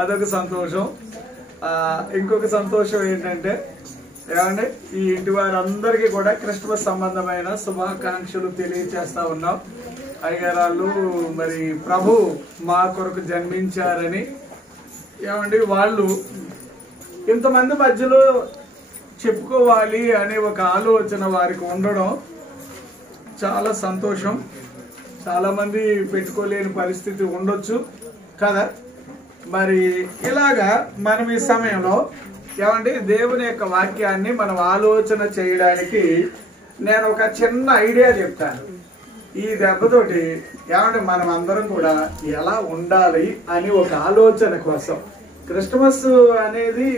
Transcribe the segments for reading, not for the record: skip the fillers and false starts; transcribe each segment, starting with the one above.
అదొక సంతోషం. ఇంకొక సంతోషం ఏంటంటే ఏమంటే ఈ ఇంటి వారందరికీ కూడా క్రిస్మస్ సంబంధమైన శుభాకాంక్షలు తెలియజేస్తా ఉన్నాం. అయ్యగారాళ్ళు మరి ప్రభు మా కొరకు జన్మించారని ఏమండి వాళ్ళు ఇంతమంది మధ్యలో చెప్పుకోవాలి అనే ఒక ఆలోచన వారికి ఉండడం చాలా సంతోషం. చాలా మంది పెట్టుకోలేని పరిస్థితి ఉండొచ్చు కదా. మరి ఇలాగా మనం ఈ సమయంలో ఏమంటే దేవుని యొక్క వాక్యాన్ని మనం ఆలోచన చేయడానికి నేను ఒక చిన్న ఐడియా చెప్తాను. ఈ దెబ్బతోటి ఏమంటే మనం అందరం కూడా ఎలా ఉండాలి అని ఒక ఆలోచన కోసం క్రిస్మస్ అనేది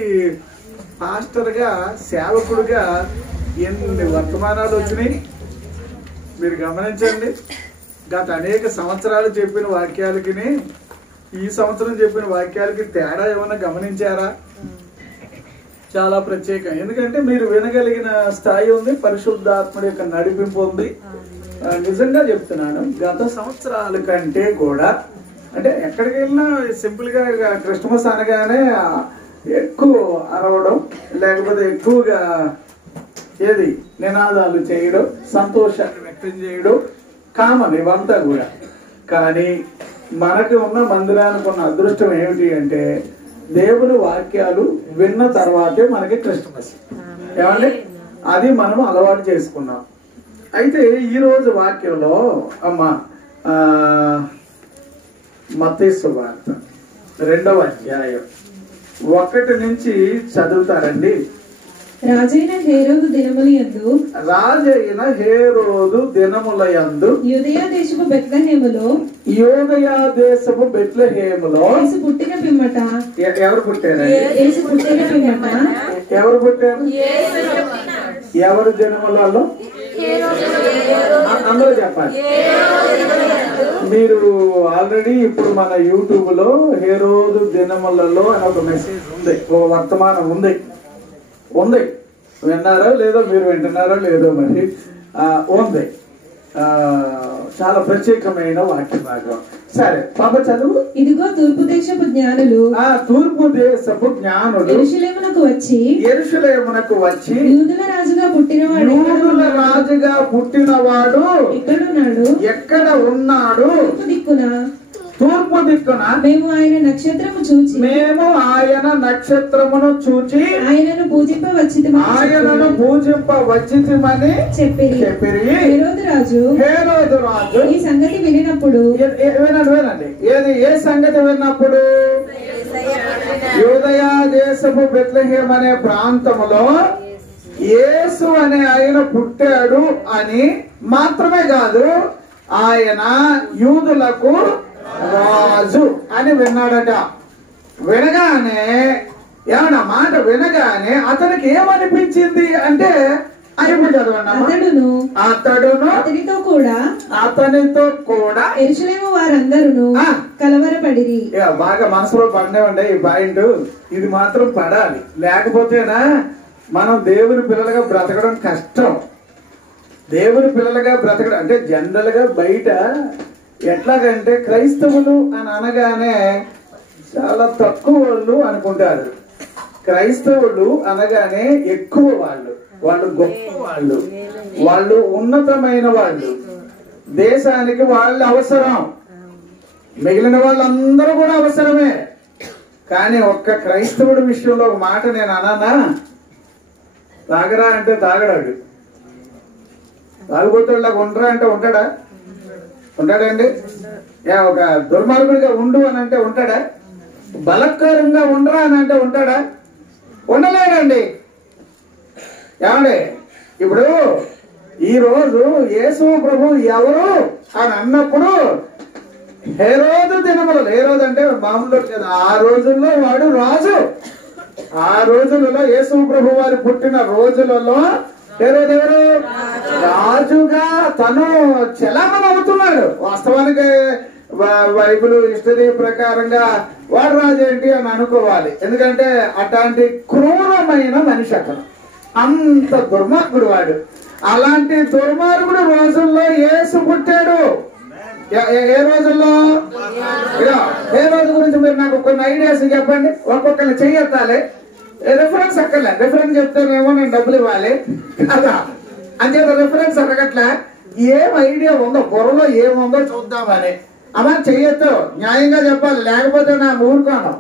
పాస్టర్గా సేవకుడుగా ఎన్ని వర్తమానాలు వచ్చినాయి మీరు గమనించండి. గత అనేక సంవత్సరాలు చెప్పిన వాక్యాలకి ఈ సంవత్సరం చెప్పిన వాక్యాలకి తేడా ఏమైనా గమనించారా? చాలా ప్రత్యేకం. ఎందుకంటే మీరు వినగలిగిన స్థాయి ఉంది, పరిశుద్ధాత్ముడి యొక్క నడిపింపు ఉంది. నిజంగా చెప్తున్నాను, గత సంవత్సరాల కంటే కూడా అంటే ఎక్కడికి వెళ్ళినా సింపుల్ గా క్రిస్మస్ అనగానే ఎక్కువ అరవడం లేకపోతే ఎక్కువగా ఏది నినాదాలు చేయడం, సంతోషాన్ని వ్యక్తం చేయడం కామన్ ఇవంతా కూడా. కానీ మనకి ఉన్న మందిరానికి ఉన్న అదృష్టం ఏమిటి అంటే దేవుని వాక్యాలు విన్న తర్వాతే మనకి క్రిస్మస్. ఏమండి అది మనం అలవాటు చేసుకున్నాం. అయితే ఈ రోజు వాక్యంలో అమ్మ మత్తయి సువార్త 2వ అధ్యాయం 1 నుంచి చదువుతారండి. రాజైన హేరోదు దినములయందు యూదయ దేశపు బెత్లెహేములో యేసు పుట్టిన పిమ్మట ఎవరు పుట్టారు? యేసు పుట్టిన పిమ్మట ఎవరు పుట్టారు? ఎవరు జనములలో? అందరూ చెప్పాలి. మీరు ఆల్రెడీ ఇప్పుడు మన యూట్యూబ్ లో హేరోదు దినములలో అని ఒక మెసేజ్ ఉంది, ఒక వర్తమానం ఉంది. విన్నారో లేదో, మీరు వింటున్నారో లేదో మరి ఉంది. చాలా ప్రత్యేకమైన వాక్య భాగం. సరే పాప చదువు. ఇదిగో తూర్పు దేశపు జ్ఞానులు యెరూషలేమునకు వచ్చి యూదుల రాజుగా పుట్టినవాడు ఎక్కడ ఉన్నాడు? తూర్పు దిక్కున మేము ఆయన నక్షత్రమును చూచి ఆయనను పూజింపవచ్చితిమని చెప్పిరి. హేరోదు రాజు ఈ సంగతి వినినప్పుడు వినండి. ఏ సంగతి విన్నప్పుడు? యూదయ దేశపు బెత్లెహేం అనే ప్రాంతములో యేసు అనే ఆయన పుట్టాడు అని మాత్రమే కాదు, ఆయన యూదులకు రాజు అని విన్నాడట. వినగానే ఏమన్నా మాట వినగానే అతనికి ఏమనిపించింది అంటే ఇప్పుడు చదవండి. అతనితో కూడా యెరూషలేము వారందరూ కలవరపడిరి. బాగా మనసులో పడినవండి ఈ పాయింట్. ఇది మాత్రం పడాలి, లేకపోతేనా మనం దేవుని పిల్లలుగా బ్రతకడం కష్టం. దేవుని పిల్లలుగా బ్రతకడం అంటే జనరల్ గా బయట ఎట్లాగంటే క్రైస్తవులు అని అనగానే చాలా తక్కువ వాళ్ళు అనుకుంటారు. క్రైస్తవులు అనగానే ఎక్కువ వాళ్ళు గొప్ప వాళ్ళు ఉన్నతమైన వాళ్ళు, దేశానికి వాళ్ళు అవసరం, మిగిలిన వాళ్ళందరూ కూడా అవసరమే. కానీ ఒక్క క్రైస్తవుడి విషయంలో ఒక మాట నేను అనానా, తాగరా అంటే తాగడాడు, తాగుబోతుల్లాగా ఉండరా అంటే ఉంటాడండి. ఒక దుర్మార్గుడిగా ఉండు అని అంటే ఉంటాడా? బలత్కారంగా ఉండరా అని అంటే ఉంటాడా? ఉండలేడండి. ఏమండి ఇప్పుడు ఈ రోజు యేసు ప్రభు ఎవరు అని అన్నప్పుడు హేరోదు దినములలో, హేరోదు అంటే మామూలు కదా, ఆ రోజుల్లో వాడు రాజు. ఆ రోజులలో యేసు ప్రభు వారు పుట్టిన రోజులలో హేరోదు ఎవరు? రాజుగా తను చలామణి అవుతున్నాడు. వాస్తవానికి బైబిల్ హిస్టరీ ప్రకారంగా వాడు రాజు ఏంటి అని అనుకోవాలి. ఎందుకంటే అట్లాంటి క్రూరమైన మనిషి అతను, అంత దుర్మార్గుడు వాడు. అలాంటి దుర్మార్గుడు రోజుల్లో యేసు పుట్టాడు. ఏ రోజుల్లో? ఏ రోజు గురించి మీరు నాకు కొన్ని ఐడియాస్ చెప్పండి. ఒక్కొక్కరిని చెయ్యెత్తాలి. రిఫరెన్స్ అక్కర్లే. రిఫరెన్స్ చెప్తేనేమో నేను డబ్బులు ఇవ్వాలి కదా. అంచేత రిఫరెన్స్ అడగట్లే. ఏం ఐడియా ఉందో, బుర్రలో ఏముందో చూద్దామని. అమ్మా చెయ్యొద్దు, న్యాయంగా చెప్పాలి, లేకపోతే నా ఊరుకోను.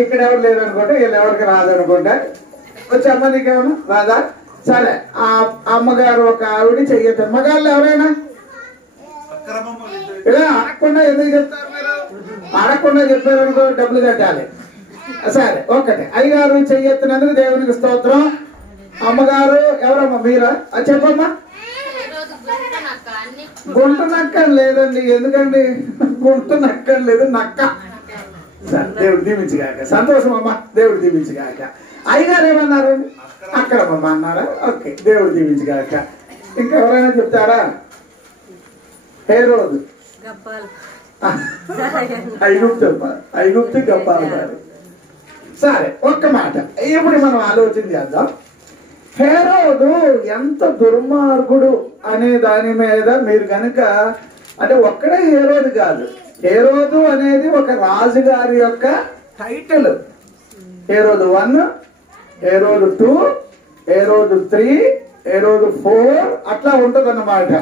ఇక్కడ ఎవరు లేరు అనుకుంటే, వీళ్ళు ఎవరికి రాదు అనుకుంటే, వచ్చి అమ్మ నీకేమన్నా రాదా? సరే, ఆ అమ్మగారు ఒక ఆవిడ చెయ్యొద్దు. మగాళ్ళు ఎవరైనా ఇలా అడగకుండా ఎందుకు చెప్తారు మీరు? అడగకుండా చెప్పారు అనుకో, డబ్బులు కట్టాలి. సరే, ఒక్కటే. అయ్యగారు చెయ్యెత్తినందుకు దేవునికి స్తోత్రం. అమ్మగారు ఎవరమ్మా? మీరా? అది చెప్పమ్మా. గుంట నక్క లేదండి. ఎందుకండి గుంట నక్క లేదు, నక్క. సరే, దేవుడు దీవించగాక. సంతోషం అమ్మా, దేవుడు దీవించగాక. అయ్యగారు ఏమన్నారు? అక్కడమ్మా అన్నారా? ఓకే, దేవుడు దీవించగాక. ఇంకా ఎవరైనా చెప్తారా? హేరోదు ఐగుప్తు గబ్బాలు గారు. సరే, ఒక్క మాట ఇప్పుడు మనం ఆలోచన చేద్దాం. హేరోదు ఎంత దుర్మార్గుడు అనే దాని మీద మీరు కనుక, అంటే ఒక్కడే హేరోదు కాదు, హేరోదు అనేది ఒక రాజుగారి యొక్క టైటిల్. హేరోదు 1, హేరోదు 2, హేరోదు 3, హేరోదు 4 అట్లా ఉంటది అన్నమాట.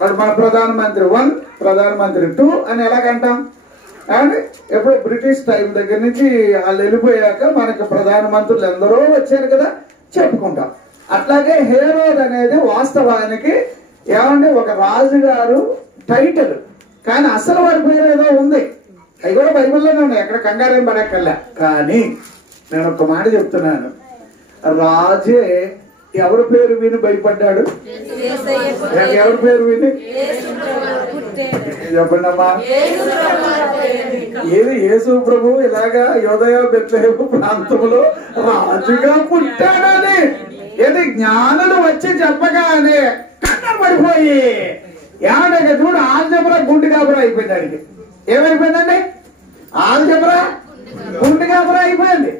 మరి మన ప్రధానమంత్రి 1, ప్రధానమంత్రి 2 అని ఎలాగంటాం? అండ్ ఎప్పుడు బ్రిటిష్ టైం దగ్గర నుంచి వాళ్ళు వెళ్ళిపోయాక మనకి ప్రధానమంత్రులు ఎందరో వచ్చారు కదా, చెప్పుకుంటాం. అట్లాగే హేరోద్ అనేది వాస్తవానికి ఏమంటే ఒక రాజుగారు టైటిల్, కానీ అసలు వారి పేరు ఏదో ఉంది. అవి కూడా బైబిల్లోనే ఉన్నాయి, ఎక్కడ కంగారేం పడక్కర్లే. కానీ నేను ఒక మాట చెప్తున్నాను, రాజే ఎవరి పేరు విని భయపడ్డాడు? ఎవరి పేరు విని? చెప్పండి అమ్మా. ఏది? యేసు ప్రభు ఇలాగా యోదయ బెత్లెహేము ప్రాంతంలో రాజుగా పుట్టాడని ఏది జ్ఞానులు వచ్చి చెప్పగానే కన్నం పడిపోయి ఏమంటే చూడు, ఆల్జబ్రా గుండు గాబరా అయిపోయింది. అడిగి ఏమైపోయిందండి? ఆల్జబ్రా గుండు గాబరా అయిపోయింది.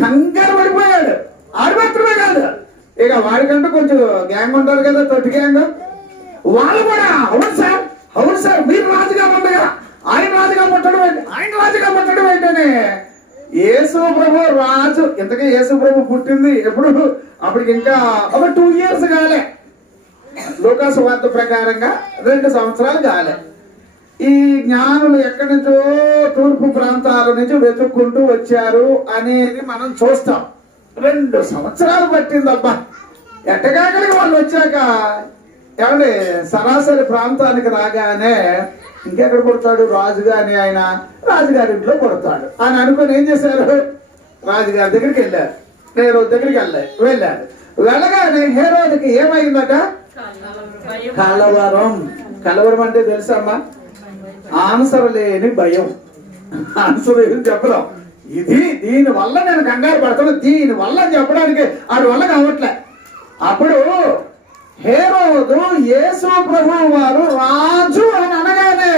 కంగారు పడిపోయాడు. ఆడు మాత్రమే కాదు, ఇక వాడికంటూ కొంచెం గ్యాంగ్ ఉంటారు కదా, తొట్టి గ్యాంగ్, వాళ్ళు కూడా అవును సార్ మీరు రాజుగా ఉండగా ఆయన రాజుగా ముట్టడం ఏంటి, ఆయన రాజుగా ముట్టడం ఏంటని. యేసు ప్రభు రాజు. ఇంతకీ యేసు ప్రభు పుట్టింది ఎప్పుడు? అప్పటికి ఇంకా ఒక 2 years కాలే. లూకాసు వార్త ప్రకారంగా 2 సంవత్సరాలు కాలే. ఈ జ్ఞానులు ఎక్కడి నుంచో తూర్పు ప్రాంతాల నుంచి వెతుక్కుంటూ వచ్చారు అనేది మనం చూస్తాం. 2 సంవత్సరాలు పట్టిందబ్బా. ఎట్టగాకలికి వాళ్ళు వచ్చాక ఏమండి సరాసరి ప్రాంతానికి రాగానే ఇంకెక్కడ కొడతాడు? రాజుగాని ఆయన రాజుగారి ఇంట్లో కొడతాడు అని అనుకుని ఏం చేశారు? రాజుగారి దగ్గరికి వెళ్ళారు. హేరోదు దగ్గరికి వెళ్ళారు. వెళ్ళగానే హేరోదుకి ఏమైందట? కలవరం అంటే తెలుసమ్మా? ఆన్సర్ లేని భయం. ఆన్సర్ ఏం చెప్పడం. దీని వల్ల నేను కంగారు పడతాను, దీని వల్ల చెప్పడానికి ఆడి వల్ల కావట్లే. అప్పుడు హేరోదు యేసు ప్రభువు వారు రాజు అని అనగానే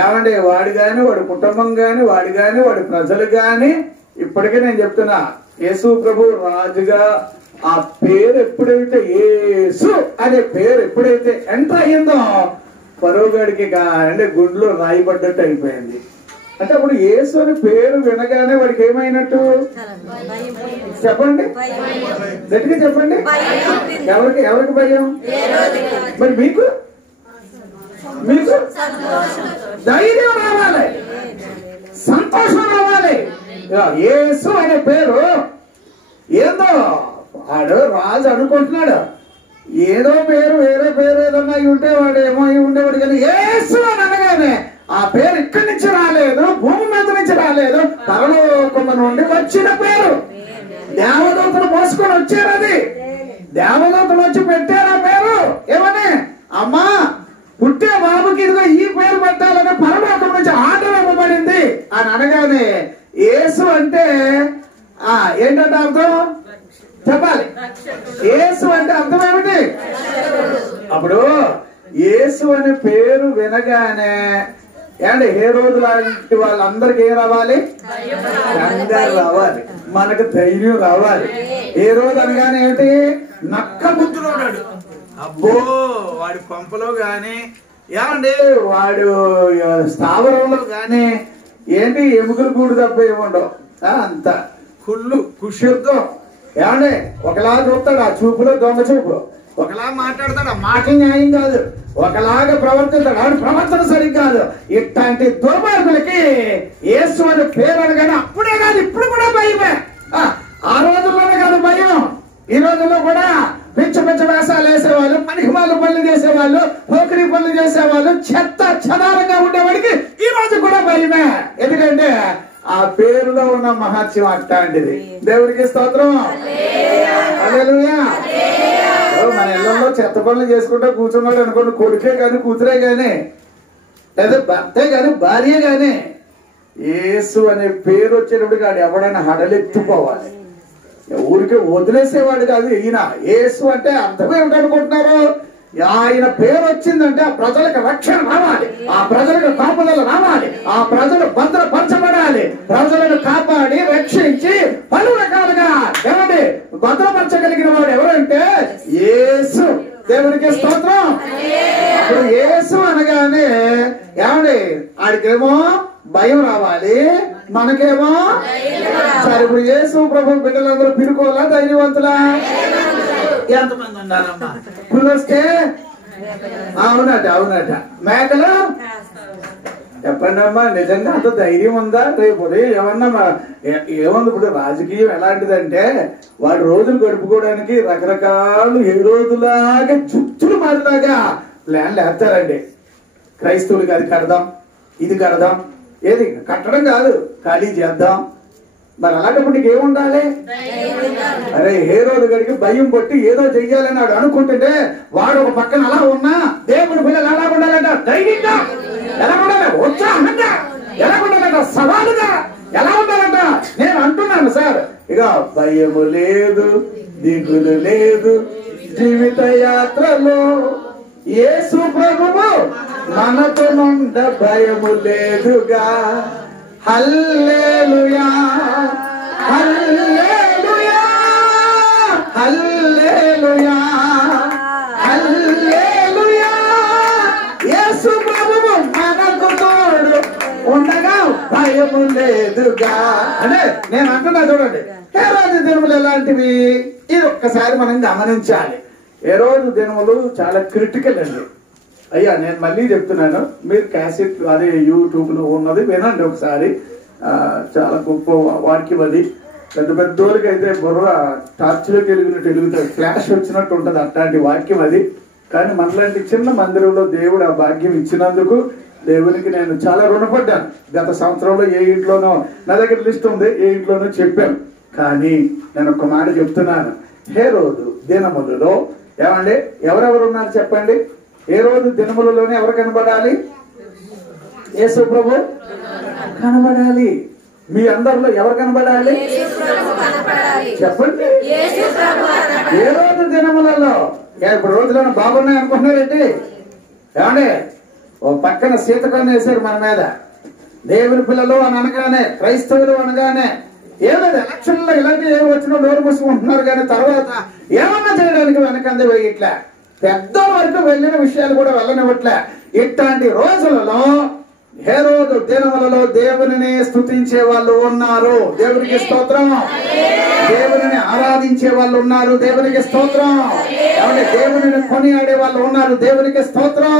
ఏమండి వాడి గాని, వాడి కుటుంబం గాని, వాడి ప్రజలు గాని, ఇప్పటికే నేను చెప్తున్నా, యేసు ప్రభు రాజుగా ఆ పేరు ఎప్పుడైతే, యేసు అనే పేరు ఎప్పుడైతే ఎంటర్ అయ్యిందో పరోగాడికి అంటే గుండెలో రాయిపడ్డట్టు అయిపోయింది. అంటే అప్పుడు యేసు అని పేరు వినగానే వాడికి ఏమైనట్టు? చెప్పండి, గట్టిగా చెప్పండి. ఎవరికి భయం? మరి మీకు ధైర్యం రావాలి, సంతోషం రావాలి. యేసు అనే పేరు ఏందో వాడు రాజు అనుకుంటున్నాడు. ఏదో పేరు, వేరే పేరు ఏదన్నా ఉంటే వాడు ఏమో ఉండేవాడు, కానీ యేసు అని అనగానే ఆ పేరు ఇక్కడి నుంచి రాలేదు, భూమి మీద నుంచి రాలేదు, పరలోకం నుండి వచ్చిన పేరు. దేవదూతలు మోసుకొని వచ్చారు. అది దేవదూతలు వచ్చి పెట్టారు ఆ పేరు. ఏమని? అమ్మా పుట్టే బాబుకి ఇదిగో ఈ పేరు పెట్టాలని పరలోకం నుంచి ఆర్డర్ ఇవ్వబడింది అని అనగానే యేసు అంటే ఏంటంటే అర్థం చెప్పాలి. యేసు అంటే అర్థం ఏమిటి? అప్పుడు యేసు అనే పేరు వినగానే ఏమంటే హేరోదు లాంటి వాళ్ళందరికీ ఏం రావాలి? కంగారు రావాలి, మనకు ధైర్యం రావాలి. హేరోదు అనగానే ఏమిటి? నక్క బుద్ధులోడాడు. అబ్బో వాడి పంపలో గాని ఏమండి వాడు స్థావరంలో కానీ ఏంటి ఎముకలు కూడు తప్ప ఏముండవు, అంత కుళ్ళు కుషుద్ధం. ఏమండి ఒకలా చూస్తాడు, ఆ చూపులో దొంగ చూపు, ఒకలా మాట్లాడతాడు, ఆ మాట న్యాయం కాదు, ఒకలాగా ప్రవర్తిస్తాడు, ఆవిడ ప్రవర్తన సరిగ్గా కాదు. ఇట్లాంటి దుర్మార్గులకి యేసు అని పేరు అనగానే అప్పుడే కాదు ఇప్పుడు కూడా భయమే. ఆ రోజుల్లోనే కాదు భయం, ఈ రోజుల్లో కూడా పిచ్చ పిచ్చ వేషాలు వేసేవాళ్ళు, పనికిమాల పనులు చేసేవాళ్ళు, పోకిరి పనులు చేసేవాళ్ళు, చెత్త చెదారంగా ఉండేవాడికి ఈ రోజు కూడా భయమే. ఎందుకంటే ఆ పేరులో ఉన్న మహత్యం అట్లాంటిది. దేవుడికి స్తోత్రం. హల్లెలూయా. మన ఇళ్లలో చెత్త పనులు చేసుకుంటూ కూర్చున్నాడు అనుకోండి, కొడుకే కానీ కూతురే కానీ లేదా భర్తే కానీ భార్య కానీ యేసు అనే పేరు వచ్చేటప్పటికి ఆడు ఎవడైనా హడలెత్తిపోవాలి. ఊరికే వదిలేసేవాడు కాదు ఈయన. యేసు అంటే అర్థమే ఏమిటనుకుంటున్నారు? ఆయన పేరు వచ్చిందంటే ఆ ప్రజలకు రక్షణ రావాలి, ఆ ప్రజలకు కాపుదల రావాలి, ఆ ప్రజలు భద్రపరచబడాలి. ప్రజలను కాపాడి రక్షించి పలు రకాలుగా ఏమండి భద్రపరచగలిగిన వాడు ఎవరంటే యేసు. దేవునికి స్తోత్రం. అప్పుడు యేసు అనగానే ఏమండి ఆడికేమో భయం రావాలి, మనకేమో సరే. ఇప్పుడు యేసు ప్రభు బిడ్డలందరూ పిరుకోవాలా ధైర్యవంతులా? ఎంతమంది ఉండాలమ్మా? పుల్లొస్తే అవునట అవునట. మేకలు చెప్పండి అమ్మా, నిజంగా అంత ధైర్యం ఉందా? రేపు ఏమన్నా ఏముంది? ఇప్పుడు రాజకీయం ఎలాంటిదంటే వాడు రోజులు గడుపుకోవడానికి రకరకాలు ఏ రోజులాగా జుత్తులు మారిలాగా ప్లాన్లు వేస్తారండి. క్రైస్తవులకి అది కడదాం, ఇది కడదాం, ఏది కట్టడం కాదు ఖాళీ చేద్దాం. మరి అలాంటప్పుడు నీకు ఏముండాలి? అరే హేరోదు గడికి భయం పట్టి ఏదో చెయ్యాలని వాడు అనుకుంటుంటే వాడు ఒక పక్కన అలా ఉన్నా దేవుని పిల్లలు ఎలా ఉండాలంట? ధైర్యంగా ఎలా ఉండాలి? ఉత్సాహంగా ఎలా ఉండాలంట? సవాలుగా ఎలా ఉండాలంట? నేను అంటున్నాను సార్, ఇక భయము లేదు, దిగులు లేదు జీవిత యాత్రలో యేసు ప్రభువు మనతో నుండ భయము లేదుగా. హల్లెలూయా హల్లెలూయా హల్లెలూయా హల్లెలూయా. యేసు ప్రభువు మనకు తోడు ఉండగా భయము లేదుగా. అంటే నేను అంటున్నా చూడండి, హేరోదు దినములు ఎలాంటివి ఇది ఒక్కసారి మనం గమనించాలి. హేరోదు దినములు చాలా క్రిటికల్ అండి. అయ్యా నేను మళ్ళీ చెప్తున్నాను, మీరు క్యాసెట్ అదే యూట్యూబ్ లో ఉన్నది వినండి ఒకసారి. చాలా గొప్ప వాక్యం అది. పెద్ద పెద్దోళ్ళకి అయితే బుర్ర టార్చ్లోకి వెలుగుతాడు, ఫ్లాష్ వచ్చినట్టు ఉంటుంది అట్లాంటి వాక్యం అది. కానీ మనలాంటి చిన్న మందిరంలో దేవుడు ఆ భాగ్యం ఇచ్చినందుకు దేవునికి నేను చాలా రుణపడ్డాను. గత సంవత్సరంలో ఏ ఇంట్లోనో నా దగ్గర లిస్ట్ ఉంది, ఏ ఇంట్లోనో చెప్పాను. కానీ నేను ఒక మాట చెప్తున్నాను, హేరోదు దినములలో ఏమండి ఎవరెవరు ఉన్నారు చెప్పండి? ఏ రోజు దినములలోనే ఎవరు కనబడాలి? యేసు ప్రభు కనబడాలి. మీ అందరిలో ఎవరు కనబడాలి చెప్పండి? ఏ రోజు దినములలో? ఇప్పుడు రోజులను బాగున్నాయి అనుకుంటున్నారండి? ఏమండి ఓ పక్కన సీతకన్ను వేశారు మన మీద. దేవుని పిల్లలు అని అనగానే, క్రైస్తవులు అనగానే ఏమైనా ఎలక్షన్లో ఇలాంటివి ఏమి వచ్చినా నోరు మూసుకుంటున్నారు. కానీ తర్వాత ఏమన్నా చేయడానికి వెనకంది ఇట్లా పెద్ద వరకు వెళ్ళిన విషయాలు కూడా వెళ్ళనివ్వట్లే. ఇట్లాంటి రోజులలో హేరోదు దినములలో దేవుని స్తుతించే వాళ్ళు ఉన్నారు. దేవునికి స్తోత్రం. దేవుని ఆరాధించే వాళ్ళు ఉన్నారు. దేవునికి స్తోత్రం. దేవుని కొనియాడే వాళ్ళు ఉన్నారు. దేవునికి స్తోత్రం.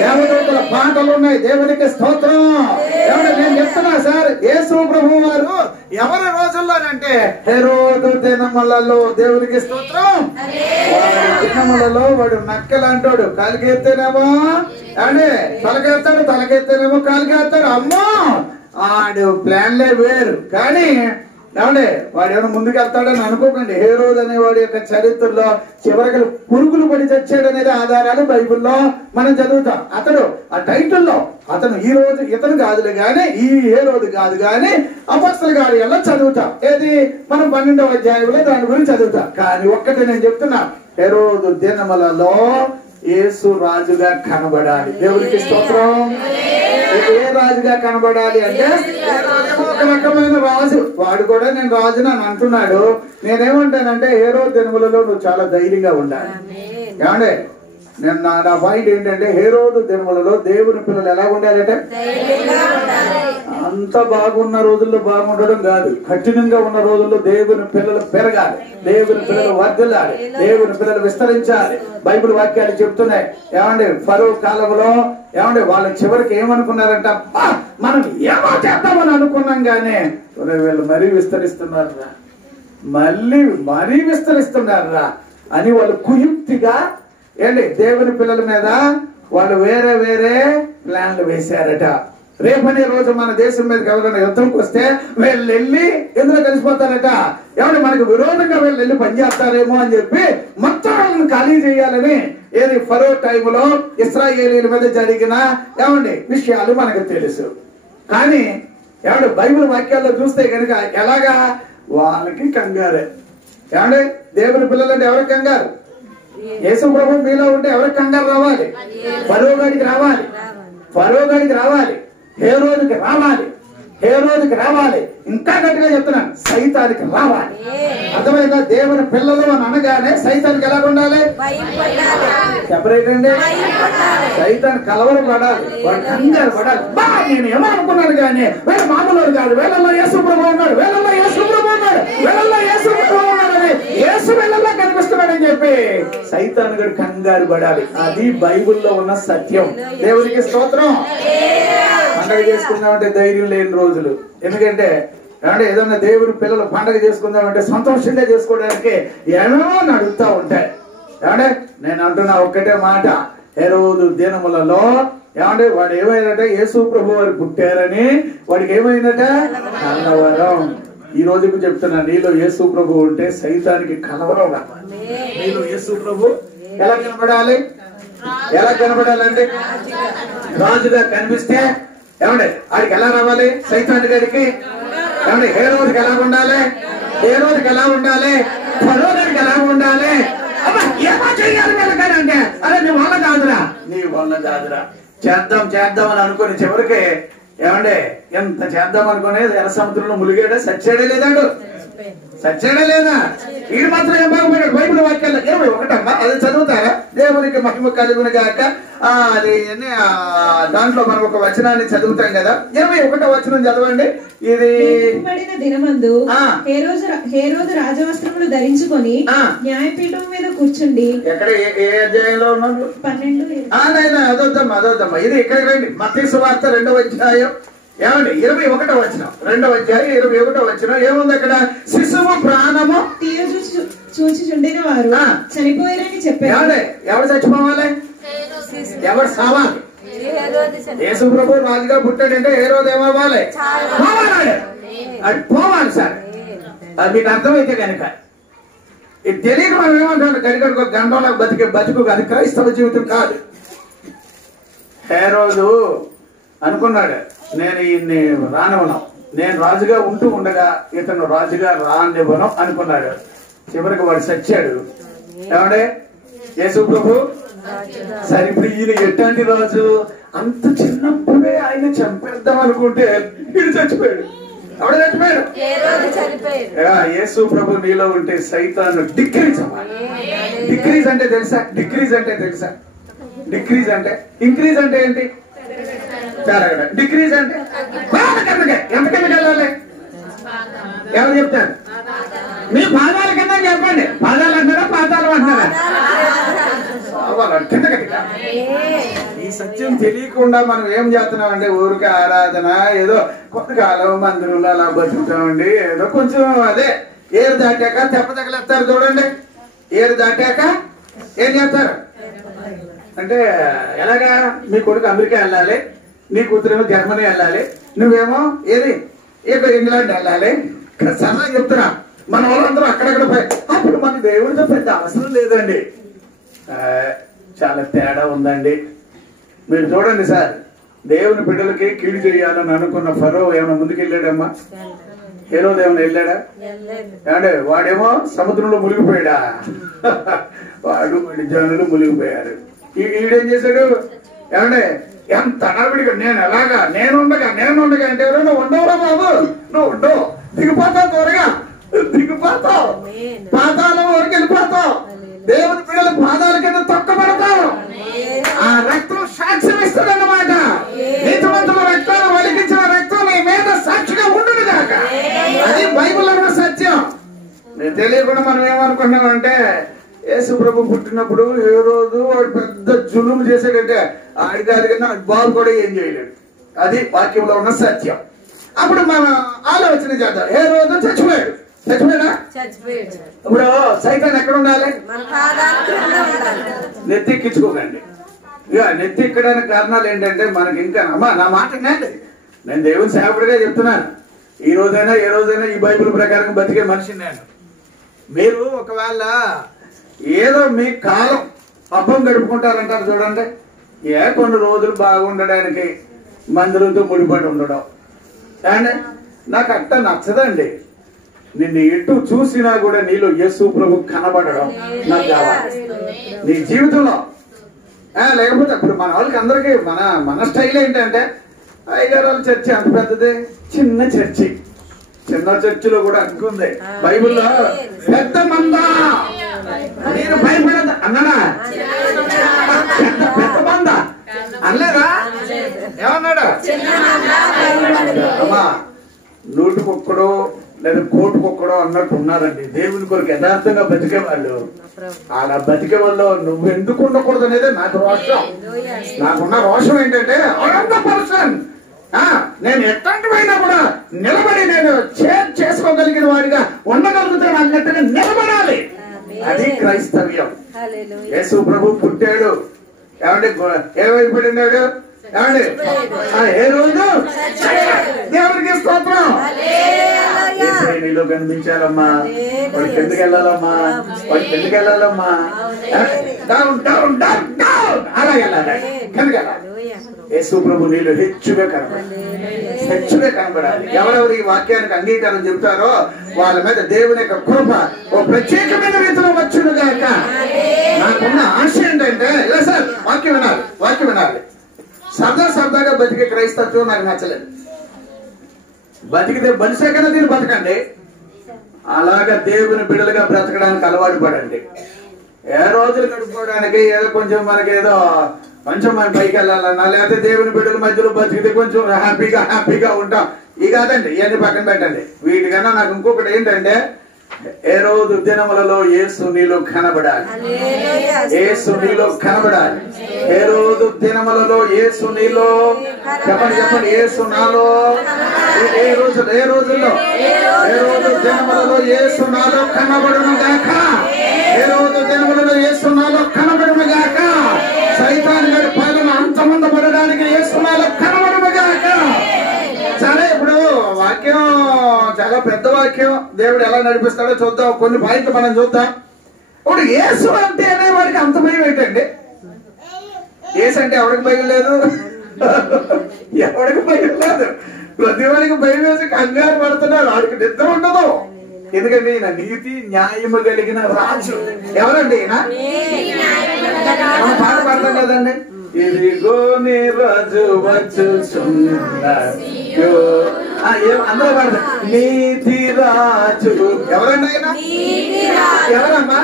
దేవదూతల పాటలు ఉన్నాయి. దేవునికి స్తోత్రం. నేను చెప్తున్నా సార్, యేసు ప్రభు వారు ఎవరి రోజుల్లోనంటే హేరోదు దినములలో. దేవునికి స్తోత్రం. వాడి దినములలో వాడు నక్కలంటాడు. కాలికెత్తేనేమో అంటే తలకెత్తాడు, తలకెత్తేనేమో కాలికెత్తాడు. అమ్మో ఆడు ప్లాన్లే వేరు. కానీ ఏమంటే వాడు ఏమైనా ముందుకు వెళ్తాడని అనుకోకండి. హేరోదు అనేవాడి యొక్క చరిత్రలో చివరికి పురుగులు పడి చచ్చాడనేది ఆధారాలు బైబిల్లో మనం చదువుతాం. అతడు ఆ టైటిల్లో అతను ఈ రోజు ఇతను కాదులే గాని, ఈ హేరోదు కాదు గాని అపొస్తలుల కార్యాల్లో చదువుతాం. ఏది మనం 12వ అధ్యాయంలో దాని గురించి చదువుతాం. కానీ ఒక్కటి నేను చెప్తున్నా, హేరోదు దినములలో యేసు రాజుగా కనబడాలి. దేవుడికి స్తోత్రం. ఏ రాజుగా కనబడాలి అంటే ఒక రకమైన రాజు. వాడు కూడా నేను రాజుని అని అంటున్నాడు. నేనేమంటానంటే హేరోదు దినములలో నువ్వు చాలా ధైర్యంగా ఉండాలి. ఏమంటే నేను నా పాయింట్ ఏంటంటే హేరోదు దినములలో దేవుని పిల్లలు ఎలా ఉండాలంటే అంత బాగున్న రోజుల్లో బాగుండడం కాదు, కఠినంగా ఉన్న రోజుల్లో దేవుని పిల్లలు పెరగాలి, దేవుని పిల్లలు వర్ధిల్లాలి, దేవుని పిల్లలు విస్తరించాలి. బైబిల్ వాక్యాలు చెప్తున్నాయి. ఏమండి ఫరో కాలంలో ఏమండి వాళ్ళ చివరికి ఏమనుకున్నారంట, మనం ఏమో చేద్దామని అనుకున్నాం గానీ వీళ్ళు మరీ విస్తరిస్తున్నారా, మరీ విస్తరిస్తున్నారా అని వాళ్ళు కుయుక్తిగా ఏంటి దేవుని పిల్లల మీద వాళ్ళు వేరే వేరే ప్లాన్లు వేశారట. రేపనే రోజు మన దేశం మీదకి ఎవరైనా యుద్ధంకి వస్తే వీళ్ళు వెళ్ళి ఎందులో కలిసిపోతారట, ఏమంటే మనకు విరోధంగా వీళ్ళు వెళ్ళి పనిచేస్తారేమో అని చెప్పి మొత్తం ఖాళీ చేయాలని ఏది ఫరో టైంలో ఇశ్రాయేలీల మీద జరిగిన ఏమండి విషయాలు మనకు తెలుసు. కానీ ఏమంటే బైబిల్ వాక్యాల్లో చూస్తే కనుక ఎలాగా వాళ్ళకి కంగారే. ఏమంటే దేవుని పిల్లలంటే ఎవరికి కంగారు? యేసు ప్రభు మీలో ఉంటే ఎవరికి కంగారు రావాలి? ఫరోగాడికి రావాలి, ఫరోగాడికి రావాలి, హేరోదుకి రావాలి, హేరోదుకి రావాలి. ఇంకా గట్టిగా చెప్తున్నాను, సైతానికి రావాలి. అర్థమైందా? దేవుని పిల్లలు అని అనగానే సైతానికి ఎలా ఉండాలి? సెపరేట్ అండి. సైతాన్ కలవరం పడాలి, వాడు కంగారు పడాలి. నేను ఏమనుకున్నాను కానీ వీళ్ళ మామూలు కాదు, వీళ్ళల్లో యేసు ప్రభు ఉన్నాడు, వీళ్ళల్లో యేసు ప్రభు ఉన్నాడు, వీళ్ళల్లో యేసు ప్రభు ఉన్నాడని, యేసు వీళ్ళల్లో కనిపిస్తున్నాడని చెప్పి సైతాన్ గడు కంగారు పడాలి. అది బైబిల్లో ఉన్న సత్యం. దేవునికి స్తోత్రం. పండగ చేసుకుందామంటే ధైర్యం లేని రోజులు. ఎందుకంటే అంటే ఏదన్నా దేవుని పిల్లలు పండగ చేసుకుందామంటే సంతోషంగా చేసుకోవడానికి ఏమేమో నడుస్తూ ఉంటాయి. ఏమంటే నేను అంటున్నా ఒక్కటే మాట, హేరోదు దినములలో ఏమంటే వాడు ఏమైందట, యేసు ప్రభు వారు పుట్టారని వాడికి ఏమైందట, కలవరం. ఈ రోజుకు చెప్తున్నా, నీలో యేసు ప్రభు ఉంటే సైతానికి కలవరం రావాలి. నీలో యేసు ప్రభు ఎలా కనబడాలి? ఎలా కనబడాలంటే రాజుగా కనిపిస్తే ఏమండి ఆడికి ఎలా రావాలి? సైతాన్ గారికి ఏమండి హేరోదుకి ఎలా ఉండాలి? హేరోదుకి ఎలా ఉండాలి? ఫరో గారికి ఎలా ఉండాలి? ఏమో చెయ్యాలి వెళ్ళకంటే అరే నీ వల్ల కాదురా, నీ వల్ల కాదురా, చేద్దాం అని అనుకుని చివరికి ఏమండి ఎంత చేద్దాం అనుకునే ఎర్ర సముద్రంలో ములిగాడా? సచ్చాడే లేదాడు? సచ్చాడా లేదా? వీడు మాత్రం ఏం బాగుపడ్డాడు? బైబిల్ వాక్యాల్లో 21 అది చదువుతారా? దేవునికి మహిమ కలుగును గాక. అది దాంట్లో మనం ఒక వచనాన్ని చదువుతాం కదా, 21వ వచనం చదవండి. ఇది దినమందు హేరోదు రాజవస్త్రములు ధరించుకొని న్యాయపీఠం మీద కూర్చుండి. ఎక్కడ ఏ అధ్యాయంలో ఉన్నాడు? 12. అదొద్దమ్మా ఇది ఇక్కడ రండి. మత్తయి సువార్త 2వ అధ్యాయం ఏమండి 21వ వచనం, 2వ అధ్యాయం 21వ వచనం ఏముంది అక్కడ? శిశువు ప్రాణము చూచుచుండిన వారు చనిపోయారని చెప్పారు. ఎవరు చచ్చిపోవాలి? ఎవరు సావాలి? యేసు ప్రభు రాజుగా పుట్టాడంటే హేరోదు ఏమవ్వాలి? అది పోవాలి సార్. అది మీకు అర్థమైతే కనుక ఇది తెలియక మనం ఏమంటాం, గడిగడికి గంటలో బతుకు అది క్రైస్తవ జీవితం కాదు. హేరోదు అనుకున్నాడు, నేను ఈయన్ని రానివ్వను, నేను రాజుగా ఉంటూ ఉండగా ఇతను రాజుగా రానివ్వను అనుకున్నాడు. చివరికి వాడు చచ్చాడు. ఏమంటే యేసు ప్రభు సరే ఇప్పుడు ఈయన ఎట్లాంటి రాజు? అంత చిన్నప్పుడే ఆయన చంపేద్దాం అనుకుంటే వీడు చచ్చిపోయాడు. ఎవడు చచ్చిపోయాడు? యేసు ప్రభు నీలో ఉంటే సైతాను డిక్రీజ్ అవ్వాలి. డిక్రీజ్ అంటే తెలుసా? డిక్రీజ్ అంటే తెలుసా? డిక్రీజ్ అంటే ఇంక్రీజ్ అంటే ఏంటి? పెరగడం. డిక్రీజ్ అంటే ఎంత కిందకి వెళ్ళాలి? ఎవరు చెప్తారు? మీ పాదాల కింద చెప్పండి. పాదాలు అంటారా పాతాలు అంటారా? ఈ సత్యం తెలియకుండా మనం ఏం చేస్తున్నామంటే ఊరికి ఆరాధన, ఏదో కొంతకాలం మందిరంలో అలా బతుకుతామండి. ఏదో కొంచెం అదే ఏరు దాటాక తెప్పతగలేస్తారు చూడండి. ఏరు దాటాక ఏం చేస్తారు అంటే ఎలాగా? మీ కొడుకు అమెరికా వెళ్ళాలి, నీ కూతురేమో జర్మనీ వెళ్ళాలి, నువ్వేమో ఏది ఇంగ్లాండ్ వెళ్ళాలి. సరదా చెప్తున్నా, మన వాళ్ళందరూ అక్కడక్కడ పోయి అప్పుడు మన దేవుడితో పెద్ద అవసరం లేదండి. చాలా తేడా ఉందండి. మీరు చూడండి సార్, దేవుని బిడ్డలకి కీడు చేయాలని అనుకున్న ఫరో ఏమైనా ముందుకు వెళ్ళాడమ్మా? హేరోదు ఏమైనా వెళ్ళాడా? అంటే వాడేమో సముద్రంలో మునిగిపోయాడా? వాడు జనులు మునిగిపోయారు. ఈడేం చేశాడు? ఏమంటే ఎంత అడవిడిగా నేనుండగా అంటే ఎవరైనా ఉండవురా బాబు, నువ్వు ఉండవు, దిగిపోతావు, త్వరగా దిగిపోతావు, పాతాళం వరకు వెళ్ళిపోతావు, దేవుని పిల్లల పాదాల కింద తొక్కబడతావు. రక్తం సాక్ష్యం ఇస్తుందన్నమాట. నీతిమంతుల రక్తాలు వలికించిన రక్తం నీ మీద సాక్షిగా ఉండును గాక. అది బైబిల్ అన్న సత్యం. నేను తెలియకుండా మనం ఏమనుకుంటున్నామంటే యేసు ప్రభు పుట్టినప్పుడు ఏ రోజు వాడు పెద్ద జులుము చేసాడంటే ఆడికి అడిగినా బాబు కూడా ఏం చేయలేడు. అది వాక్యంలో ఉన్న సత్యం. అప్పుడు మనం ఆలోచన చేద్దాం. ఏ రోజు చచ్చిపోయాడు. చచ్చిపోయాడా? ఇప్పుడు సైతాన్ ఎక్కడ ఉండాలి? నెత్తిక్కించుకోకండి. ఇక నెత్తిక్కడానికి కారణాలు ఏంటంటే మనకి ఇంకా అమ్మా నా మాట వినండి. నేను దేవుని సేవకుడిగా చెప్తున్నాను. ఈ రోజైనా ఏ రోజైనా ఈ బైబిల్ ప్రకారం బతికే మనిషిని నేను. మీరు ఒకవేళ ఏదో మీ కాలం పబ్బం గడుపుకుంటారంటారు చూడండి. కొన్ని రోజులు బాగుండడానికి మందులతో ముడిపడి ఉండడం అండ్ నాకు అట్ట నచ్చదండి. నిన్ను ఎటు చూసినా కూడా నీలో యేసు ప్రభు కనబడడం నాకు కావాలి నీ జీవితంలో. లేకపోతే ఇప్పుడు మన వాళ్ళకి అందరికీ మన స్టైల్ ఏంటంటే అయ్యగారు వాళ్ళ చర్చి అంత పెద్దది, చిన్న చర్చి. చిన్న చర్చిలో కూడా అనుకుంది బైబిల్లో పెద్ద మంద నేను భయపడదు అన్నాడా? పెద్ద మంద అనలేదా? ఏమన్నాడు? అమ్మా నూటికొక్కడో లేదా కోటుకొక్కడో అన్నట్టు ఉన్నారండి. దేవుని కొరకు యథార్థంగా బతికే వాళ్ళు. అలా బతికే వాళ్ళు నువ్వు ఎందుకు ఉండకూడదు అనేది నాకు రోషం. నాకున్న రోషం ఏంటంటే పర్సన్ నేను ఎట్లాంటివైనా కూడా నిలబడి నేను చేసుకోగలిగిన వాడిగా ఉండగలుగుతాను అన్నట్టుగా నిలబడాలి. అది క్రైస్తవ్యం. యేసు ప్రభు పుట్టాడు. ఏమండి ఏమైపోయినాడు? ఏమండి ఏ రోజు దేవుడికి స్తోత్రం. నీలో కనిపించాలమ్మా. వాడికి ఎందుకు వెళ్ళాలమ్మా? వాడికి ఎందుకు వెళ్ళాలమ్మా? డౌన్ డౌన్ డౌన్ డౌన్ అలా వెళ్ళాలి. కిందకి వెళ్ళాలి. యేసు ప్రభు నీళ్ళు హెచ్చుగా కనబడాలి. ఎవరెవరు ఈ వాక్యానికి అంగీకారం చెబుతారో వాళ్ళ మీద దేవుని యొక్క కృప ఓ ప్రత్యేకమైన రీతిలో వచ్చును గాక. నాకున్న ఆశ ఏంటంటే ఇలా సార్ వాక్యం వినాలి. సరదాగా బతికే క్రైస్తత్వం నాకు నచ్చలేదు. బతికితే బలిసేకన్నా దీన్ని బతకండి. అలాగా దేవుని బిడ్డలుగా బ్రతకడానికి అలవాటు పడండి. ఏ రోజులు గడుపుకోవడానికి ఏదో కొంచెం మనకేదో కొంచెం మనం పైకి వెళ్ళాలన్నా లేకపోతే దేవుని బిడ్డల మధ్యలో బతికితే కొంచెం హ్యాపీగా ఉంటాం. ఇక కాదండి, ఇవన్నీ పక్కన పెట్టండి. వీటికన్నా నాకు ఇంకొకటి ఏంటంటే ఏ రోజు దినములలో యేసు నీలో కనబడాలి. యేసు నీలో కనబడాలి. ఏ రోజు దినములలో యేసు నీలో చెప్పండి యేసు నాలో. ఏ రోజు దినములలో యేసు నాలో కనబడును గాక. ఏ రోజు దినములలో యేసు నాలో కనబడును గాక. సైతాన్ గారి పాలన అంతమందపడడానికి యేసు నాలో కనబడును గాక. సరే, ఇప్పుడు వాక్యం చాలా పెద్ద వాక్యం. దేవుడు ఎలా నడిపిస్తాడో చూద్దాం. కొన్ని పాయింట్లు మనం చూద్దాం. ఇప్పుడు యేసు అంటే వాడికి అంత భయం ఏంటండి? యేసు అంటే ఎవరికి భయం లేదు? ఎవరికి భయం లేదు. ప్రతి వాడికి భయం వేసి కంగారు పడుతున్నాడు. వాడికి నిద్ర ఉండదు. ఎందుకంటే ఈయన నీతి న్యాయము కలిగిన రాజు. ఎవరండి ఈయన? మనం పాట పాడతాం కదండి. ఇదిగో నీ రాజు వచ్చుచున్నాడు. అందరూ పాడతారు నీతి రాజు. ఎవరండి ఆయన? ఎవరమ్మా?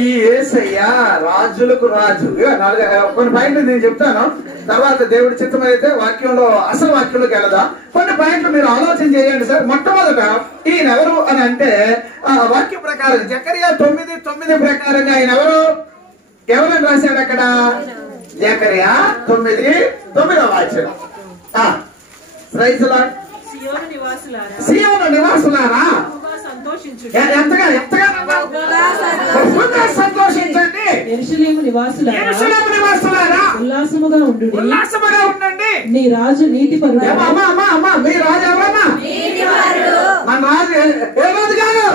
ఈ యేసయ్య రాజులకు రాజు. కొన్ని పాయింట్లు నేను చెప్తాను. తర్వాత దేవుడి చిత్తం అయితే వాక్యంలో అసలు వాక్యంలోకి వెళదాం. కొన్ని పాయింట్లు మీరు ఆలోచన చేయండి సార్. మొట్టమొదట ఈయన ఎవరు అని అంటే వాక్య ప్రకారం జకరియా 9:9 ప్రకారంగా ఆయన ఎవరని రాశాడు అక్కడ? జకరియా 9:9 వాక్యం. సియోను నివాసులారా ఎంతగా సంతోషించండి. యెరూషలేము నివాసులారా ఉల్లాసముగా ఉండండి. నీ రాజు నీతిపరుడు. మీ రాజు ఎవరన్నా? మన రాజు ఏ రోజు కాదు,